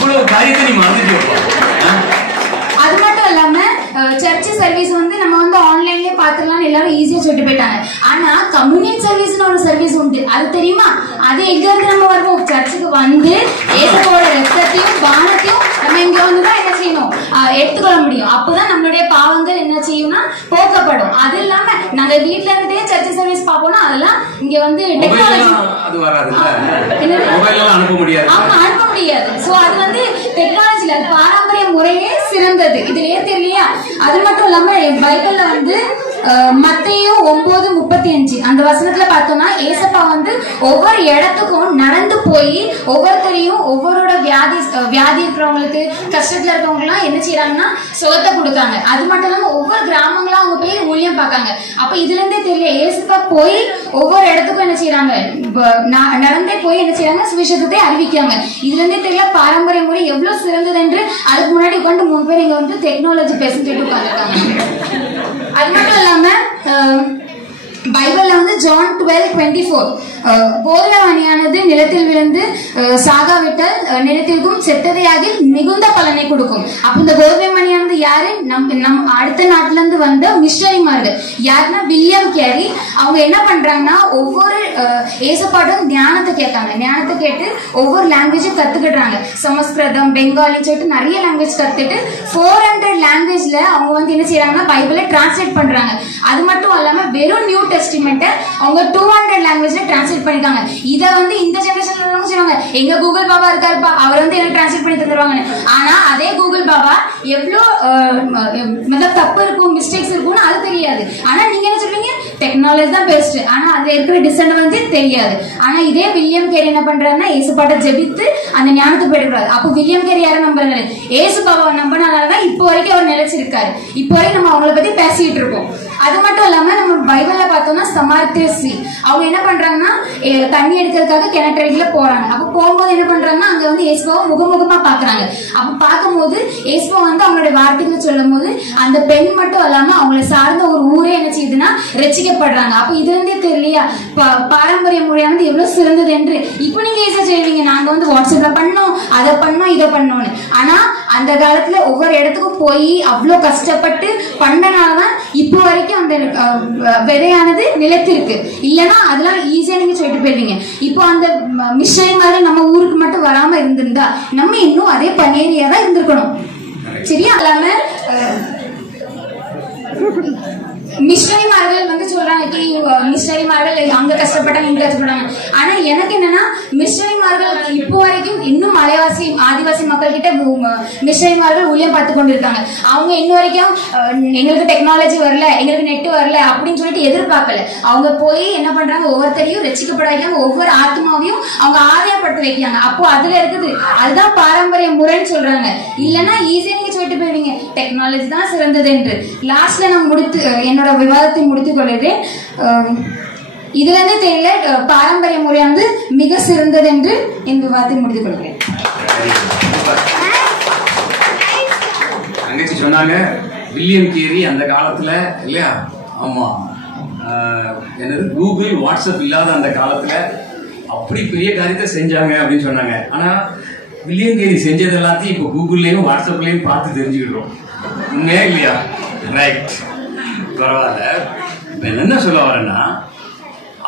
அது மட்டும் இல்லாம சர்ச் சர்வீஸ் வந்து நம்ம வந்து ஆன்லைன்லயே பாத்துக்கலாம், எல்லாரும் ஈஸியா சொல்லிட்டு போயிட்டாங்க. ஆனா கம்யூனியன் சர்வீஸ்னு ஒரு சர்வீஸ் உண்டு, அது தெரியுமா? அது எங்க இருந்து நம்ம வருவோம்? சர்ச்சுக்கு வந்து ஏசப்போட ரத்தத்தையும் பானத்தையும் நம்ம இங்க வந்துதான் என்ன செய்யணும்? எடுத்துக்கொள்ள முடியும். அப்பதான் நம்மளுடைய பாவங்கள் என்ன செய்யும்னா போக்கப்படும். அது இல்லாம நாங்க வீட்டுல இருந்தே சர்ச் சர்வீஸ் பாப்போம்னா அதெல்லாம் இங்க வந்து டெக்னாலஜி அனுப்ப முடியாது. சோ அது வந்து டெக்னாலஜில பாரம்பரிய முறையே சிறந்தது. இதுலயே தெரியலையா? அது மட்டும் இல்லாம பைபிள்ல வந்து மத்தேயு 9:35 அந்த வசனத்துல பார்த்தோம்னா ஏசப்பா வந்து ஒவ்வொரு இடத்துக்கும் நடந்து போய் ஒவ்வொருத்தரையும் ஒவ்வொருட வியாதி இருக்கிறவங்களுக்கு, கஷ்டத்துல இருக்கவங்க எல்லாம் என்ன செய்யறாங்கன்னா சுகத்தை கொடுக்காங்க. அது மட்டும் இல்லாம ஒவ்வொரு கிராமங்களும் அவங்க போய் ஊழியம் பார்க்காங்க. அப்ப இதுல இருந்தே தெரியல ஏசப்பா போய் ஒவ்வொரு இடத்துக்கும் என்ன செய்யறாங்க? நடந்தே போய் என்ன செய்யறாங்க? சுவிசேஷத்தை அறிவிக்காங்க. இதுல இருந்தே தெரியல பாரம்பரிய முறை எவ்வளவு சிறந்தது என்று. அதுக்கு முன்னாடி உட்காந்து 3 பேர் இங்க வந்து டெக்னாலஜி பேசிட்டு உட்காந்துருக்காங்க. அது மட்டும் இல்லாம பைபிள்ல வந்து ஜான் 12:24 கோதுமையானது நிலத்தில் விழுந்து சாகாவிட்டால் நிலத்திற்கும் செத்ததையாக மிகுந்த பலனை கொடுக்கும். அப்ப இந்த கோதுமை மணியானது யாரு? நம் அடுத்த நாட்டுல இருந்து வந்த மிஷனரிமார்கள். யாருன்னா வில்லியம் கேரி. அவங்க என்ன பண்றாங்கன்னா ஒவ்வொரு ஏசப்பாட்டும் ஞானத்தை கேட்காங்க. ஞானத்தை கேட்டு ஒவ்வொரு லாங்குவேஜும் கத்துக்கிடுறாங்க. சமஸ்கிருதம், பெங்காலின்னு சொல்லிட்டு நிறைய லாங்குவேஜ் கத்துட்டு 400 லாங்குவேஜ்ல அவங்க வந்து என்ன செய்யறாங்கன்னா பைபிளை டிரான்ஸ்லேட் பண்றாங்க. அது மட்டும் இல்லாம வெறும் நியூ டெஸ்டிமெண்ட் அவங்க 200 லாங்குவேஜ்ல டிரான்ஸ்லேட் பண்ணிருக்காங்க. இத வந்து இந்த ஜெனரேஷன்ல உள்ளவங்க சொல்லுவாங்க எங்க கூகுள் பாபா இருக்காருப்பா, அவர் வந்து என்ன டிரான்ஸ்லேட் பண்ணி தந்துருவாங்க. ஆனா அதே கூகுள் பாபா எவ்வளவு தப்பு இருக்கும், மிஸ்டேக்ஸ் இருக்கும்னு அது தெரியாது. ஆனா நீங்க என்ன சொல்றீங்க? டெக்னாலஜி தான் பெஸ்ட். ஆனா அதுல இருக்கிற டிஸ்அட்வான்டேஜ் தெரியாது. ஆனா இதே வில்லியம் கேரி என்ன பண்றாருன்னா ஏசுபாட்டை ஜெபித்து அந்த ஞானத்தை பெறுகிறாரு. அப்போ வில்லியம் கேரி யாரை நம்புறாரு? ஏசு பாபாவை நம்பினாலதான் இப்போ வரைக்கும் அவர் நிலைச்சிருக்காரு. இப்போ வரைக்கும் நம்ம அவங்கள பத்தி பேசிட்டு இருக்கோம். அது மட்டும் இல்லாம நம்ம பைபிள்ல பார்த்தோம்னா சமார்த்திய ஸ்ரீ அவங்க என்ன பண்றாங்கன்னா தண்ணி எடுக்கிறதுக்காக கிணற்றடியில போறாங்க. அப்ப போகும்போது என்ன பண்றாங்கன்னா அங்க வந்து இயேசுவை முகமுகமா பாக்குறாங்க. அப்ப பார்க்கும்போது இயேசுவை வந்து அவங்களுடைய வார்த்தைகள் சொல்லும் போது அந்த பெண் மட்டும் இல்லாம அவங்களை சார்ந்த ஒரு ஊரே என்ன செய்யுதுன்னா ரட்சிக்கப்படுறாங்க. அப்ப இது இருந்தே தெரியலையா பாரம்பரிய முறையா வந்து எவ்வளவு சிறந்தது என்று. இப்ப நீங்க ஈஸியா செய்வீங்க, நாங்க வந்து வாட்ஸ்அப்ல பண்ணோம், அதை பண்ணோம், இதை பண்ணோம்னு. ஆனா அந்த காலத்துல ஒவ்வொரு இடத்துக்கும் போய் அவ்வளவு கஷ்டப்பட்டு பண்ணனாலதான் இப்போ வரைக்கும் அந்த விதையானது நிலைத்திருக்கு. இல்லைன்னா அதெல்லாம் ஈஸியா நீங்க சொல்லிட்டு போயிருவீங்க. இப்போ அந்த மிஷனரி மாதிரி நம்ம ஊருக்கு மட்டும் வராம இருந்திருந்தா நம்ம இன்னும் அதே பன்னேரியா தான் இருந்திருக்கணும். சரியா? இல்லாம மிஷனரிமார்கள் வந்து சொல்றாங்க மிஷனரிமார்கள் அங்க கஷ்டப்பட்டாங்க இங்க கஷ்டப்பட்டாங்க. ஆனா எனக்கு என்னன்னா மிஷனரிமார்கள் இப்போ வரைக்கும் இன்னும் மலைவாசி ஆதிவாசி மக்கள் கிட்ட மிஷனரிமார்கள் ஊழியம் பார்த்து கொண்டிருக்காங்க. அவங்க இன்னும் வரைக்கும் எங்களுக்கு டெக்னாலஜி வரல, எங்களுக்கு நெட் வரல அப்படின்னு சொல்லிட்டு எதிர்பார்க்கல. அவங்க போய் என்ன பண்றாங்க, ஒவ்வொருத்தரையும் ரசிக்கப்பட வைக்காம ஒவ்வொரு ஆத்மாவையும் அவங்க ஆதாயப்படுத்த வைக்கிறாங்க. அப்போ அதுல இருக்குது, அதுதான் பாரம்பரிய முறைன்னு சொல்றாங்க. இல்லைன்னா ஈஸியா நீங்க சொல்லிட்டு போயிருவீங்க டெக்னாலஜி தான் சிறந்தது என்று. லாஸ்ட்ல நான் என்னோட விவாதத்தை முடித்துக் கொள்கிறேன். இதுல இருந்து தெரியல பாரம்பரிய முறையானது மிக சிறந்தது என்று என் விவாதத்தை முடித்துக் கொள்கிறேன். தங்கச்சி சொன்னாங்க வில்லியம் கேரி அந்த காலத்துல இல்லையா, ஆமா என்னது கூகுள் வாட்ஸ்அப் இல்லாத அந்த காலத்துல அப்படி பெரிய காரியத்தை செஞ்சாங்க அப்படின்னு சொன்னாங்க. ஆனா வில்லியம் கேரி செஞ்சது எல்லாத்தையும் இப்போ கூகுள்லயும் வாட்ஸ்அப்லயும் பார்த்து தெரிஞ்சுக்கிட்டோம். உண்மையா இல்லையா? ரைட், பரவாயில்ல. இப்ப என்ன சொல்ல வரேன்னா,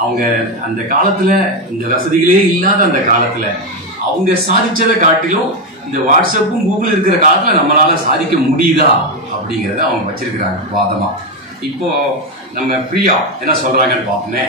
அவங்க அந்த காலத்துல இந்த வசதிகளே இல்லாத அந்த காலத்துல அவங்க சாதிச்சதை காட்டிலும் இந்த வாட்ஸ்அப்பும் கூகுள் இருக்கிற காலத்துல நம்மளால சாதிக்க முடியுதா அப்படிங்கறத அவங்க வச்சிருக்கிறாங்க வாதமா. இப்போ நம்ம பிரியா என்ன சொல்றாங்கன்னு பார்ப்போமே.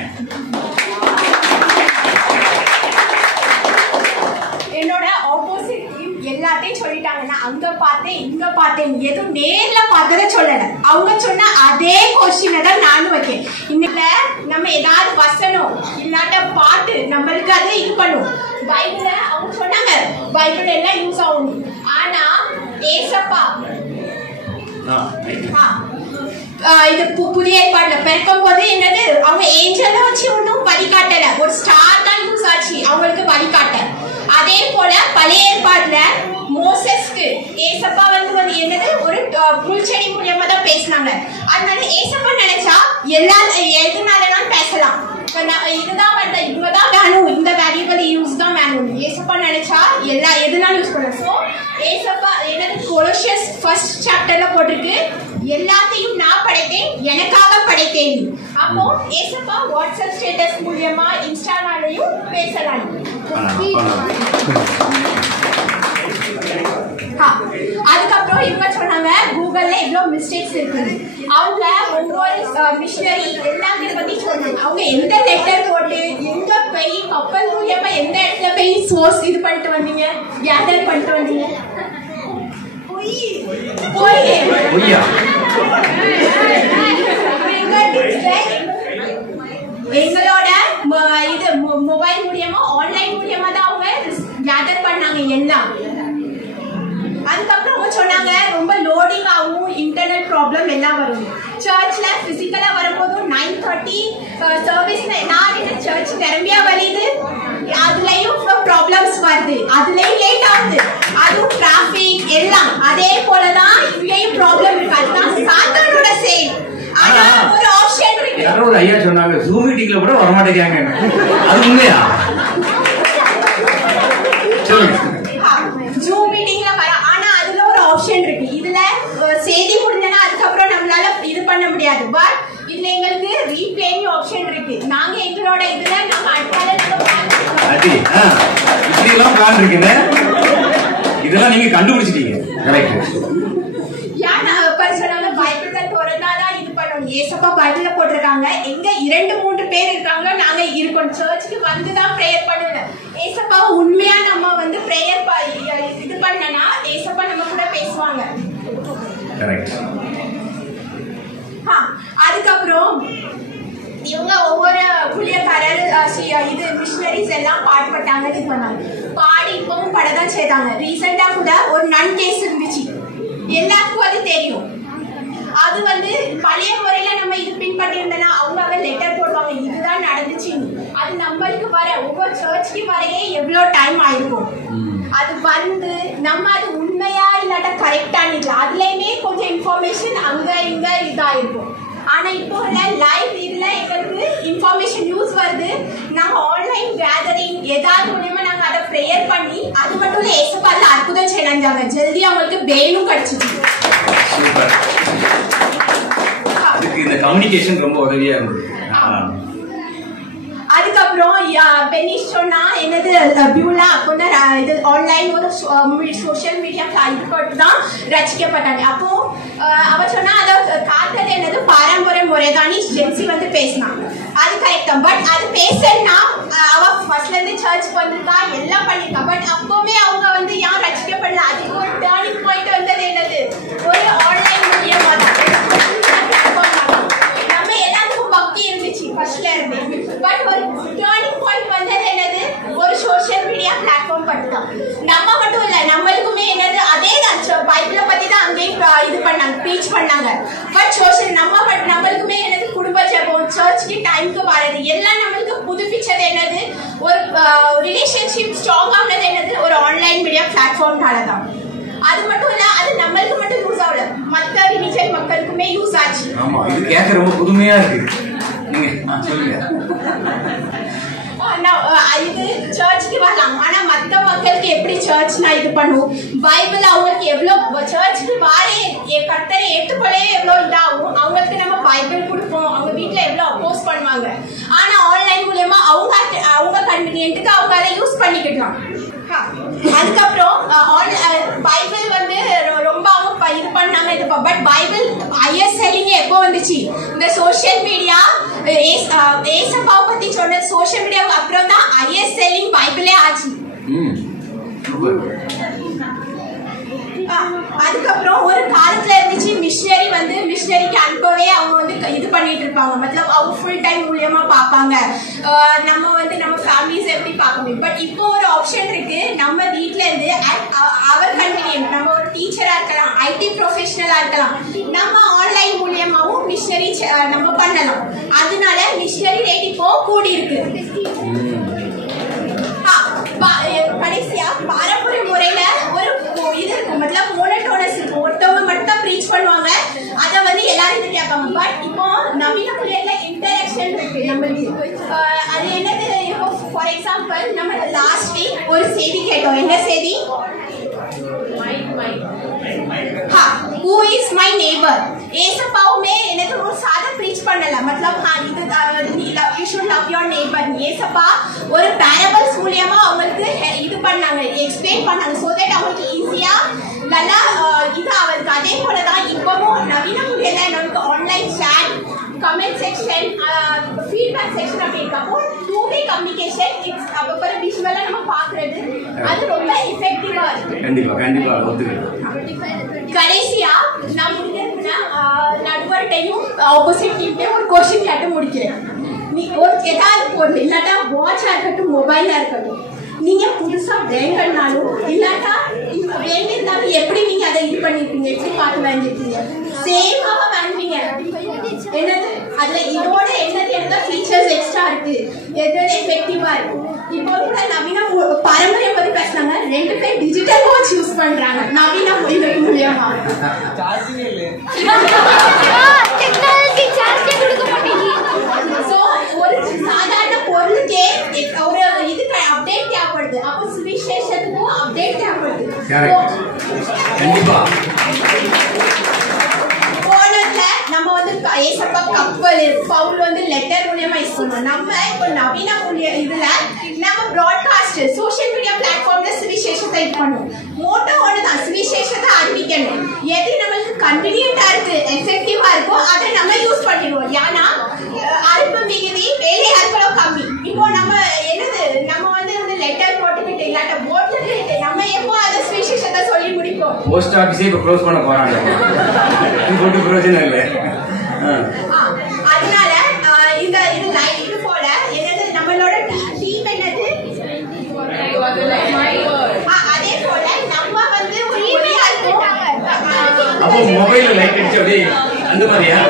என்னோட ஆப்போசிட் எல்லாத்தையும் சொல்லிட்டாங்கன்னா அங்க பார்த்தேன் இங்க பார்த்தேன் எதுவும் நேர்ல பார்த்ததை சொல்லல. அவங்க சொன்ன அதே கொஸ்டினை தான் நானும் வைக்கேன். இன்னைக்கு நம்ம ஏதாவது வசனம் இல்லாட்ட பாட்டு நம்மளுக்கு அதை இது பண்ணும். பைபிள அவங்க சொன்னாங்க பைபிள் எல்லாம் யூஸ் ஆகும். ஆனா ஏசப்பா இது புதிய ஏற்பாடுல பிறக்கும் போது என்னது அவங்க ஏஞ்சலை வச்சு ஒன்றும் வழிகாட்டல, ஒரு ஸ்டார் தான் யூஸ் ஆச்சு அவங்களுக்கு வழிகாட்ட. அதே போல பழைய ஏற்பாடுல மோசஸ்க்கு ஏசப்பா வந்து என்னது ஒரு புல்செடி மூலியமா தான் பேசினாங்க. அதனால ஏசப்பா நினைச்சா எல்லா எதுனாலதான் பேசலாம். இதுதான் வந்து இவங்கதான் வேணும், இந்த வேரியபிள் யூஸ் தான் வேணும். ஏசப்பா நினைச்சா எல்லா எதுனாலும் யூஸ் பண்ணலாம். ஸோ ஏசப்பா என்னது கொலோசியஸ் 1st சாப்டர்ல போட்டிருக்கு, எல்லாத்தையும் நான் படைத்தேன் எனக்காக படைத்தேன். அப்போ ஏசப்பா வாட்ஸ்அப் ஸ்டேட்டஸ் மூலியமா இன்ஸ்டாகிராம்லயும் பேசலாம். அதுக்கப்புறம் இவங்க சொன்னாங்க கூகுள்ல இவ்வளவு மிஸ்டேக்ஸ் இருக்கு. அவங்க ஒவ்வொரு மிஷனரி எல்லாம் இதை பத்தி சொன்னாங்க. அவங்க எந்த லெட்டர் போட்டு எங்க போய் கப்பல் மூலியமா எந்த இடத்துல போய் சோர்ஸ் இது பண்ணிட்டு வந்தீங்க, கேதர் பண்ணிட்டு வந்தீங்க. எங்களோட இது மொபைல் மூலியமா ஆன்லைன் மூலியமா தான் அவங்க கேதர் பண்ணாங்க எல்லாம். அதுக்கப்புறம் அவங்க சொன்னாங்க ரொம்ப லோடிங் ஆகும், இன்டர்நெட் ப்ராப்ளம் எல்லாம் வரும். சர்ச்ல பிசிக்கலா வரும்போதும் 9:30 சர்வீஸ்ல நான் இந்த சர்ச் நிரம்பியா வலியுது, அதுலயும் ப்ராப்ளம்ஸ் வருது, அதுலயும் லேட் ஆகுது, அதுவும் டிராபிக் எல்லாம். அதே போலதான் இங்கேயும் ப்ராப்ளம் இருக்கு. அதுதான் சாத்தானோட செயல். ஆனா ஒரு ஆப்ஷன் இருக்கு. யாரோ ஒரு ஐயா சொன்னாங்க ஜூம் மீட்டிங்ல கூட வர மாட்டேங்காங்க. அது உண்மையா? ஜூம் மீட்டிங்ல வர, ஆனா அதுல ஒரு ஆப்ஷன் இருக்கு. இதுல செய்தி முடிஞ்சனா அதுக்கப்புறம் நம்மளால இது பண்ண முடியாது. பட் இதுல எங்களுக்கு ரீப்ளேயிங் ஆப்ஷன் இருக்கு. நாங்க எங்களோட இதுல நம்ம அடுத்தால இப்படிலாம் பிளான் இருக்குங்க. இதெல்லாம் நீங்க கண்டுபிடிச்சிட்டீங்க. கரெக்ட். யானா பர்சனலா பைபிள்ல தோறதாதான் இது பண்ணணும். ஏசப்பா பைபிள்ல போட்டிருக்காங்க. எங்க 2-3 பேர் இருக்காங்க, நாங்க இருக்கோம். சர்ச்சுக்கு வந்து தான் பிரேயர் பண்ணுவோம். ஏசப்பா உண்மையா நம்ம வந்து பிரேயர் இது பண்ணனா ஏசப்பா நம்ம கூட பேசுவாங்க. கரெக்ட். அதுக்கப்புறம் இவங்க ஒவ்வொரு ஊழியக்காரர் இது மிஷனரிஸ் எல்லாம் பாடுபட்டாங்க, இது பண்ணாங்க. பாடி இப்பவும் படதான் செய்தாங்க. ரீசெண்டா கூட ஒரு நன் கேஸ் இருந்துச்சு, எல்லாருக்கும் அது தெரியும். அது வந்து பழைய முறையில நம்ம இது பின்பற்றி இருந்தோம்னா அவங்க லெட்டர் போடுவாங்க இதுதான் நடந்துச்சு. அது நம்மளுக்கு வர ஒவ்வொரு சர்ச்சுக்கு வரையே எவ்வளோ டைம் ஆயிருக்கும். அது வந்து நம்ம அது உண்மையா இல்லாட்ட கரெக்டான இல்லை அதுலயுமே கொஞ்சம் இன்ஃபர்மேஷன் அங்க இங்க இதாயிருக்கும். ஆனா இப்போ உள்ள லைவ் இதுல எங்களுக்கு இன்ஃபர்மேஷன் நியூஸ் வருது. நாங்க ஆன்லைன் கேதரிங் ஏதாவது மூலமா நாங்க அதை ப்ரேயர் பண்ணி அது மட்டும் இல்ல ஏசப்பால அற்புதம் செஞ்சாங்க. ஜல்தி அவங்களுக்கு பெயிலும் கிடைச்சிச்சு. அதுக்கு இந்த கம்யூனிகேஷன் ரொம்ப உதவியா இருந்தது. அதுக்கப்புறம் பெனிஷ் சொன்னா என்னது பியூலா அப்போ இது ஆன்லைன் ஒரு சோஷியல் மீடியா இது தான் ரசிக்கப்பட்டாங்க. அப்போ அவ சொன்னா அதை காத்தது என்னது பாரம்பரிய முறைதான் ஜென்சி வந்து பேசினாங்க. அது கரெக்ட் தான். பட் அது பேசணும்னா அவ ஃபர்ஸ்ட்ல இருந்து சர்ச்சுக்கு வந்திருக்கா எல்லாம் பண்ணிருக்கா. பட் அப்பவுமே அவங்க வந்து யார் ரசிக்கப்படல. அதுக்கு ஒரு டேர்னிங் பாயிண்ட் வந்தது என்னது ஒரு ஆன்லைன் மூலியமா தான். நம்ம எல்லாத்துக்கும் பக்தி இருந்துச்சு ஃபர்ஸ்ட்ல இருந்து. பட் ஒரு டேர்னிங் பாயிண்ட் வந்தது என்னது ஒரு சோஷியல் மீடியா பிளாட்ஃபார்ம் பத்தி தான். நம்ம மட்டும் இல்ல நம்மளுக்குமே என்னது அதே தான் பைபிளை பத்தி தான் அங்கேயும் இது பண்ணாங்க ப்ரீச் பண்ணாங்க. பட் சோஷியல் நம்மளுக்குமே என்னது குடும்ப ஜெபம் சர்ச்சுக்கு டைமுக்கு வரது எல்லாம் நம்மளுக்கு புதுப்பிச்சது என்னது ஒரு ரிலேஷன்ஷிப் ஸ்ட்ராங் ஆனது என்னது ஒரு ஆன்லைன் மீடியா பிளாட்ஃபார்ம்னால தான். அது மட்டும் இல்ல அது நம்மளுக்கு மட்டும் யூஸ் ஆகல மற்ற ரிலிஜன் மக்களுக்குமே யூஸ் ஆச்சு. ஆமா இது கேட்க ரொம்ப புதுமையா இருக்கு. நீங்க சொல்லுங்க. இது சர்ச்சுக்கு வரலாம். ஆனா மத்த மக்களுக்கு எப்படி சர்ச்னா இது பண்ணும் பைபிள் அவங்களுக்கு எவ்வளவு சர்ச்சுக்கு வாரே கர்த்தரை ஏற்றுக்கொள்ளே எவ்வளவு இதாகும். அவங்களுக்கு நம்ம பைபிள் கொடுப்போம் அவங்க வீட்டுல எவ்வளவு அப்போஸ் பண்ணுவாங்க. ஆனா ஆன்லைன் மூலமா அவங்க கன்வீனியன்ட்டுக்கு அவங்க அதை யூஸ் பண்ணிக்கலாம். அதுக்கப்புறம் பைபிள் வந்து ரொம்ப அவங்க இது பண்ணாங்க இது. பட் பைபிள் ஹையர் செல்லிங் எப்போ வந்துச்சு இந்த சோஷியல் மீடியா ஏசப்பாவை பத்தி சொன்ன சோஷியல் மீடியாவுக்கு அப்புறம் தான் ஹையர் செல்லிங் பைபிளே ஆச்சு. அதுக்கப்புறம் ஒரு காலத்துல இருந்துச்சு மிஷனரிக்கு அனுப்பவே அவங்க வந்து இது பண்ணிட்டு இருப்பாங்க. மத்தலப் அவங்க ஃபுல் டைம் மூலியமா பாப்பாங்க. நம்ம வந்து நம்ம ஃபேமிலிஸ் எப்படி பார்க்க முடியும். பட் இப்போ ஒரு ஆப்ஷன் இருக்கு நம்ம வீட்ல இருந்து அவர் கன்வீனியன்ட் நம்ம ஒரு டீச்சரா இருக்கலாம் ஐடி ப்ரொஃபஷனலா இருக்கலாம் நம்ம ஆன்லைன் மூலியமாவும் மிஷனரி நம்ம பண்ணலாம். அதனால மிஷனரி ரேட் இப்போ கூடி இருக்கு. கடைசியா பாரம்பரிய முறையில ஒரு இது இருக்கும் மத்தலப் மோனோட்டோனஸ் இருக்கும். ஒருத்தவங்க மட்டும் ப்ரீச் பண்ணுவாங்க அதை வந்து எல்லாரும் கேட்பாங்க. பட் இப்போ நவீன முறையில இன்டராக்ஷன் இருக்கு நம்மளுக்கு. அது என்னது இப்போ ஃபார் எக்ஸாம்பிள் நம்ம லாஸ்ட் வீக் ஒரு செய்தி கேட்டோம். என்ன செய்தி who is my neighbor ஏசப்பாவுமே எனக்கு ஒரு சாதா ப்ரீச் பண்ணல. மத்தலப் you should love your neighbor ஏசப்பா ஒரு parables மூலமா அவங்களுக்கு இது பண்ணாங்க எக்ஸ்பிளைன் பண்ணாங்க. சோ தட் அவங்களுக்கு ஈஸியா நல்லா இது அவருக்கு. அதே போல தான் இப்பவும் நவீன முறையில நமக்கு online chat comment section feedback section அப்படி இருக்கப்போ டூ வே கம்யூனிகேஷன் இட்ஸ் அப்போ விஷுவலா நம்ம பாக்குறது அது ரொம்ப எஃபெக்டிவா இருக்கு. கண்டிப்பா ஒத்துக்கிறேன். கடைசியா நான் முடிக்கிறதுனா நடுவர்ட்டையும் ஆப்போசிட் டீம்டையும் ஒரு கொஸ்டின் கேட்டு முடிக்கிறேன். நீ ஒரு ஏதாவது பொருள் இல்லாட்டா வாட்சா இருக்கட்டும் மொபைலா இருக்கட்டும் நீங்க புதுசா வேண்டாலும் இல்லாட்டா வேண்டியிருந்தாலும் எப்படி நீங்க அதை இது பண்ணிருப்பீங்க எப்படி பார்த்து வாங்கிருப்பீங்க சேமாக வாங்குவீங்க. என்னது அதுல இதோட என்னது என்ன ஃபீச்சர்ஸ் எக்ஸ்ட்ரா இருக்கு எது எஃபெக்டிவா இருக்கு. இப்போ கூட நவீன பாரம்பரிய பத்தி பேசுறாங்க 2 பேர் டிஜிட்டல் வாட்ச் யூஸ் பண்றாங்க நவீன மூலியமா. டெக்னாலஜி சார்ஜ் கொடுக்க மாட்டேங்குது. சோ ஒரு சாதாரண பொருளுக்கே ஒரு இதுக்கு அப்டேட் தேவைப்படுது. அப்போ சுவிசேஷத்துக்கும் அப்டேட் தேவைப்படுது. கண்டிப்பா நம்ம வந்து ஏசப்பா கப்பல் பவுல் வந்து லெட்டர் மூலியமா யூஸ் பண்ணுவோம். நம்ம இப்போ நவீன இதுல நம்ம பிராட்காஸ்ட் சோஷியல் மீடியா பிளாட்ஃபார்ம்ல சுவிசேஷத்தை இது பண்ணுவோம். மோட்டோ ஒண்ணுதான் சுவிசேஷத்தை அறிவிக்கணும். எது நம்மளுக்கு கன்வீனியன்டா இருக்கு எஃபெக்டிவா இருக்கோ அதை நம்ம யூஸ் பண்ணிடுவோம். ஏன்னா அறுப்பு மிகுதி வேலை அறுப்பளவு கம்மி. இப்போ நம்ம என்னது நம்ம வந்து லெட்டர் போட்டுக்கிட்டு இல்லாட்ட போட்டுக்கிட்டு நம்ம எப்போ அதை சுவிசேஷத்தை சொல்லி முடிப்போம். போஸ்ட் ஆபீஸே இப்ப க்ளோஸ் பண்ண போறாங்க. போட்டு பிரயோஜனம் இல்லை. அதனால இந்த இது போல என்னது நம்மளோட டீம் என்னது அதே போல நம்ம வந்து ஒரு அப்போ மொபைல்ல லைட் அடிச்சு அப்படியே அந்த மாதிரியா?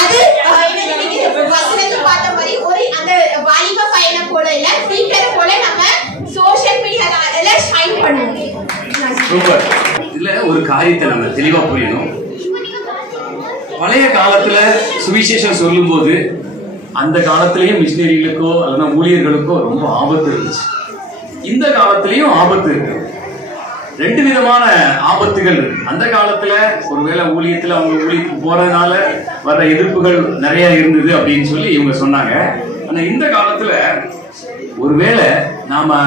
அது வசனத்தை பார்த்த மாதிரி ஒரு அந்த வாலிப பயணம் போல இல்ல ஃபில்டர் போல நம்ம சோஷியல் மீடியால ஷைன் பண்ணுவோம். சூப்பர். இதுல ஒரு காரியத்தை நம்ம தெளிவா புரியணும். பழைய காலத்துல சுவிசேஷம் சொல்லும் போது அந்த காலத்திலயும் மிஷினரிகளுக்கோ அல்லது ஊழியர்களுக்கோ ரொம்ப ஆபத்து இருந்துச்சு. இந்த காலத்திலயும் ஆபத்து இருக்கு. ரெண்டு விதமான ஆபத்துகள். அந்த காலத்துல ஒருவேளை ஊழியத்துல அவங்க ஊழியத்துக்கு போறதுனால வர எதிர்ப்புகள் நிறைய இருந்தது அப்படின்னு சொல்லி இவங்க சொன்னாங்க. ஆனா இந்த காலத்துல ஒருவேளை நாம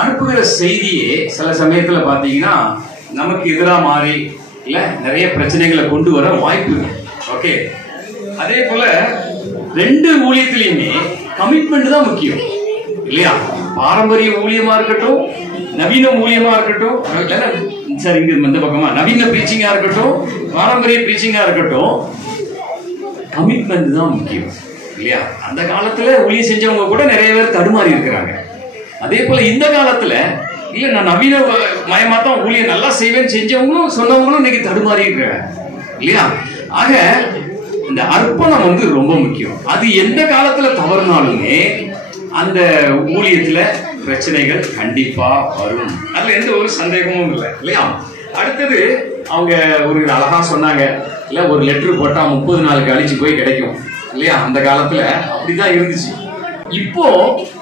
அனுப்புகிற செய்தியே சில சமயத்துல பாத்தீங்கன்னா நமக்கு எதிராக மாறி இல்ல நிறைய பிரச்சனைகளை கொண்டு வர வாய்ப்பு. ஓகே, அதே போல ரெண்டு ஊழியத்திலையுமே கமிட்மெண்ட் தான் முக்கியம் இல்லையா? பாரம்பரிய ஊழியமா இருக்கட்டும், நவீன ஊழியமா இருக்கட்டும், சார் இங்க இந்த பக்கமா நவீன பிரீச்சிங்கா இருக்கட்டும், பாரம்பரிய பிரீச்சிங்கா இருக்கட்டும், கமிட்மெண்ட் தான் முக்கியம் இல்லையா? அந்த காலத்துல ஊழியம் செஞ்சவங்க கூட நிறைய பேர் தடுமாறி இருக்கிறாங்க. அதே போல இந்த காலத்துல இல்ல நான் நவீன மயமா தான் ஊழியம் நல்லா செய்வேன்னு செஞ்சவங்களும் சொன்னவங்களும் இன்னைக்கு தடுமாறி இருக்கிறாங்க இல்லையா? ஆக இந்த அர்ப்பணம் வந்து ரொம்ப முக்கியம். அது எந்த காலத்துல தவறுனாலுமே அந்த ஊழியத்துல பிரச்சனைகள் கண்டிப்பா வரும். அதுல எந்த ஒரு சந்தேகமும் இல்லை இல்லையா? அடுத்தது அவங்க ஒரு அழகா சொன்னாங்க இல்ல, ஒரு லெட்டர் போட்டா 30 நாள் கழிச்சு போய் கிடைக்கும் இல்லையா? அந்த காலத்துல அப்படிதான் இருந்துச்சு. இப்போ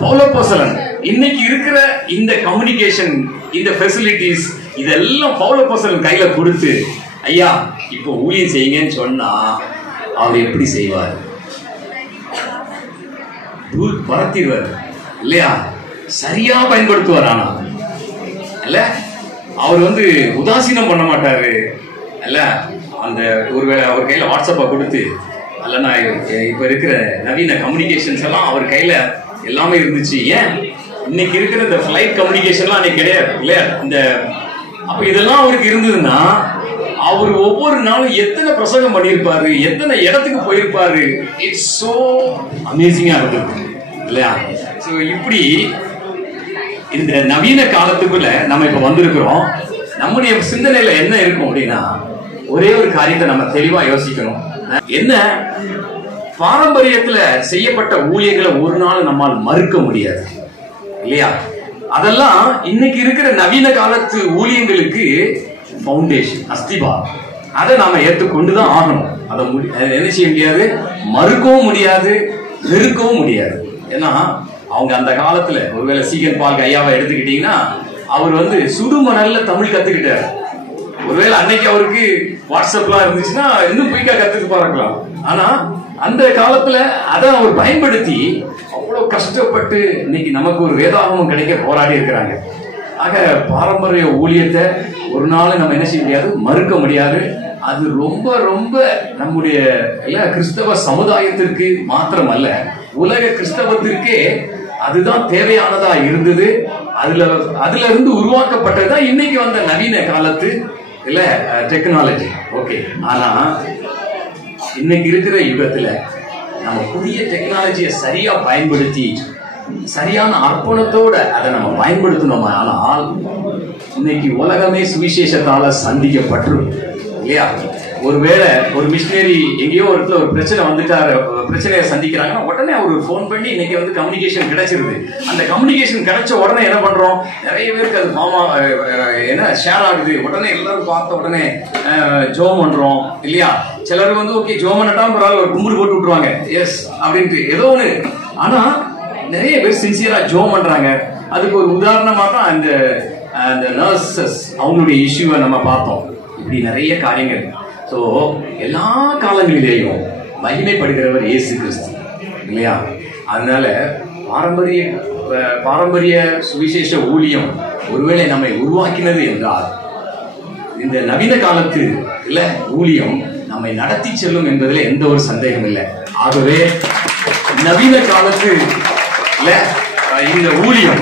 பவுலப்போஸ்தலன் இன்னைக்கு இருக்கிற இந்த கம்யூனிகேஷன், இந்த ஃபெசிலிட்டிஸ் இதெல்லாம் பவுலப்போஸ்தலன் கையில கொடுத்து, ஐயா இப்போ ஊழியம் செய்யுங்கன்னு சொன்னா அவர் எப்படி செய்வார்? தூள் பரத்திடுவார் இல்லையா? சரியா பயன்படுத்துவார். ஆனா இல்ல, அவர் வந்து உதாசீனம் பண்ண மாட்டாரு இல்ல. அந்த ஒருவேளை அவர் கையில வாட்ஸ்அப்பை கொடுத்து அல்ல, நான் இப்ப இருக்கிற நவீன கம்யூனிகேஷன்ஸ் எல்லாம் அவர் கையில எல்லாமே இருந்துச்சு. ஏன் இன்னைக்கு இருக்கிற இந்த ஃபிளைட் கம்யூனிகேஷன்லாம் அன்னைக்கு கிடையாது இல்லையா? இந்த அப்ப இதெல்லாம் அவருக்கு இருந்ததுன்னா அவர் ஒவ்வொரு நாளும் எத்தனை பிரசங்கம் பண்ணியிருப்பாரு, எத்தனை இடத்துக்கு போயிருப்பாரு. இட்ஸ் சோ அமேசிங்கா இருந்திருக்கு இல்லையா? சோ இப்படி இந்த நவீன காலத்துக்குள்ள நம்ம இப்ப வந்திருக்கிறோம். நம்முடைய சிந்தனையில என்ன இருக்கும் அப்படின்னா, ஒரே ஒரு காரியத்தை நம்ம தெளிவா யோசிக்கணும். என்ன, பாரம்பரியத்துல செய்யப்பட்ட ஊழியர்களை ஒரு நாள் நம்மால் மறுக்க முடியாது இல்லையா? அதெல்லாம் இன்னைக்கு இருக்கிற நவீன காலத்து ஊழியங்களுக்கு ஃபவுண்டேஷன், அஸ்திபாரம். அதை நாம ஏற்றுக்கொண்டுதான் ஆகணும். அதை என்ன செய்ய முடியாது, மறுக்கவும் முடியாது, வெறுக்கவும் முடியாது. ஏன்னா அவங்க அந்த காலத்துல ஒருவேளை சீகன் பால் ஐயாவை எடுத்துக்கிட்டீங்கன்னா, அவர் வந்து சுடுமணல்ல தமிழ் கத்துக்கிட்டாரு. ஒருவேளை அன்னைக்கு அவருக்கு வாட்ஸ்அப்லாம் இருந்துச்சுன்னா இன்னும் குயிக்கா கத்துக்கு பார்க்கலாம். ஆனா அந்த காலத்துல அதை அவர் பயன்படுத்தி அவ்வளவு கஷ்டப்பட்டு இன்னைக்கு நமக்கு ஒரு வேதாகமம் கிடைக்க போராடி இருக்கிறாங்க. ஆக பாரம்பரிய ஊழியத்தை ஒரு நாள் நம்ம என்ன செய்ய முடியாது, மறுக்க முடியாது. அது ரொம்ப ரொம்ப நம்முடைய கிறிஸ்தவ சமுதாயத்திற்கு மாத்திரம் அல்ல, உலக கிறிஸ்தவத்திற்கே அதுதான் தேவையானதா இருந்தது. அதுல இருந்து உருவாக்கப்பட்டதுதான் இன்னைக்கு வந்த நவீன காலத்து இல்ல டெக்னாலஜி. ஓகே, ஆனா இன்னைக்கு இருக்கிற யுகத்துல நம்ம புதிய டெக்னாலஜியை சரியா பயன்படுத்தி சரியான அர்ப்பணத்தோட அதை நம்ம பயன்படுத்தணும். ஆனால் இன்னைக்கு உலகமே சுவிசேஷத்தால சந்திக்கப்பட்டுரும் இல்லையா? ஒருவேளை ஒரு மிஷினரி எங்கேயோ ஒரு இடத்துல ஒரு பிரச்சனை வந்துட்டாரு, பிரச்சனையை சந்திக்கிறாங்கன்னா உடனே அவர் ஃபோன் பண்ணி இன்னைக்கு வந்து கம்யூனிகேஷன் கிடைச்சிருது. அந்த கம்யூனிகேஷன் கிடைச்ச உடனே என்ன பண்றோம், நிறைய பேருக்கு அது என்ன ஷேர் ஆகுது. உடனே எல்லாரும் பார்த்த உடனே ஜோம் பண்றோம் இல்லையா? சிலர் வந்து ஓகே ஜோம் பண்ணட்டாம பரவாயில்ல, ஒரு கும்பிடு போட்டு விட்டுருவாங்க, எஸ் அப்படின்ட்டு ஏதோ ஒண்ணு. ஆனா நிறைய பேர் சின்சியரா ஜோம் பண்றாங்க. அதுக்கு ஒரு உதாரணமா தான் அந்த நர்சஸ் அவங்களுடைய இஷ்யூவை நம்ம பார்த்தோம். இப்படி நிறைய காரியங்கள். ஸோ எல்லா காலங்களிலேயும் மகிமைப்படுகிறவர் இயேசு கிறிஸ்து இல்லையா? அதனால பாரம்பரிய சுவிசேஷ ஊழியம் ஒருவேளை நம்மை உருவாக்கினது என்றால், இந்த நவீன காலத்து இல்ல ஊழியம் நம்மை நடத்தி செல்லும் என்பதில் எந்த ஒரு சந்தேகம் இல்லை. ஆகவே நவீன காலத்து இந்த ஊழியம்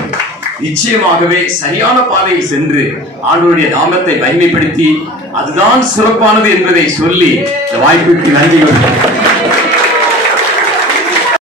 நிச்சயமாகவே சரியான பாதையில் சென்று ஆண்டவருடைய நாமத்தை மகிமைப்படுத்தி அதுதான் சிறப்பானது என்பதை சொல்லி இந்த வாய்ப்புக்கு நன்றி.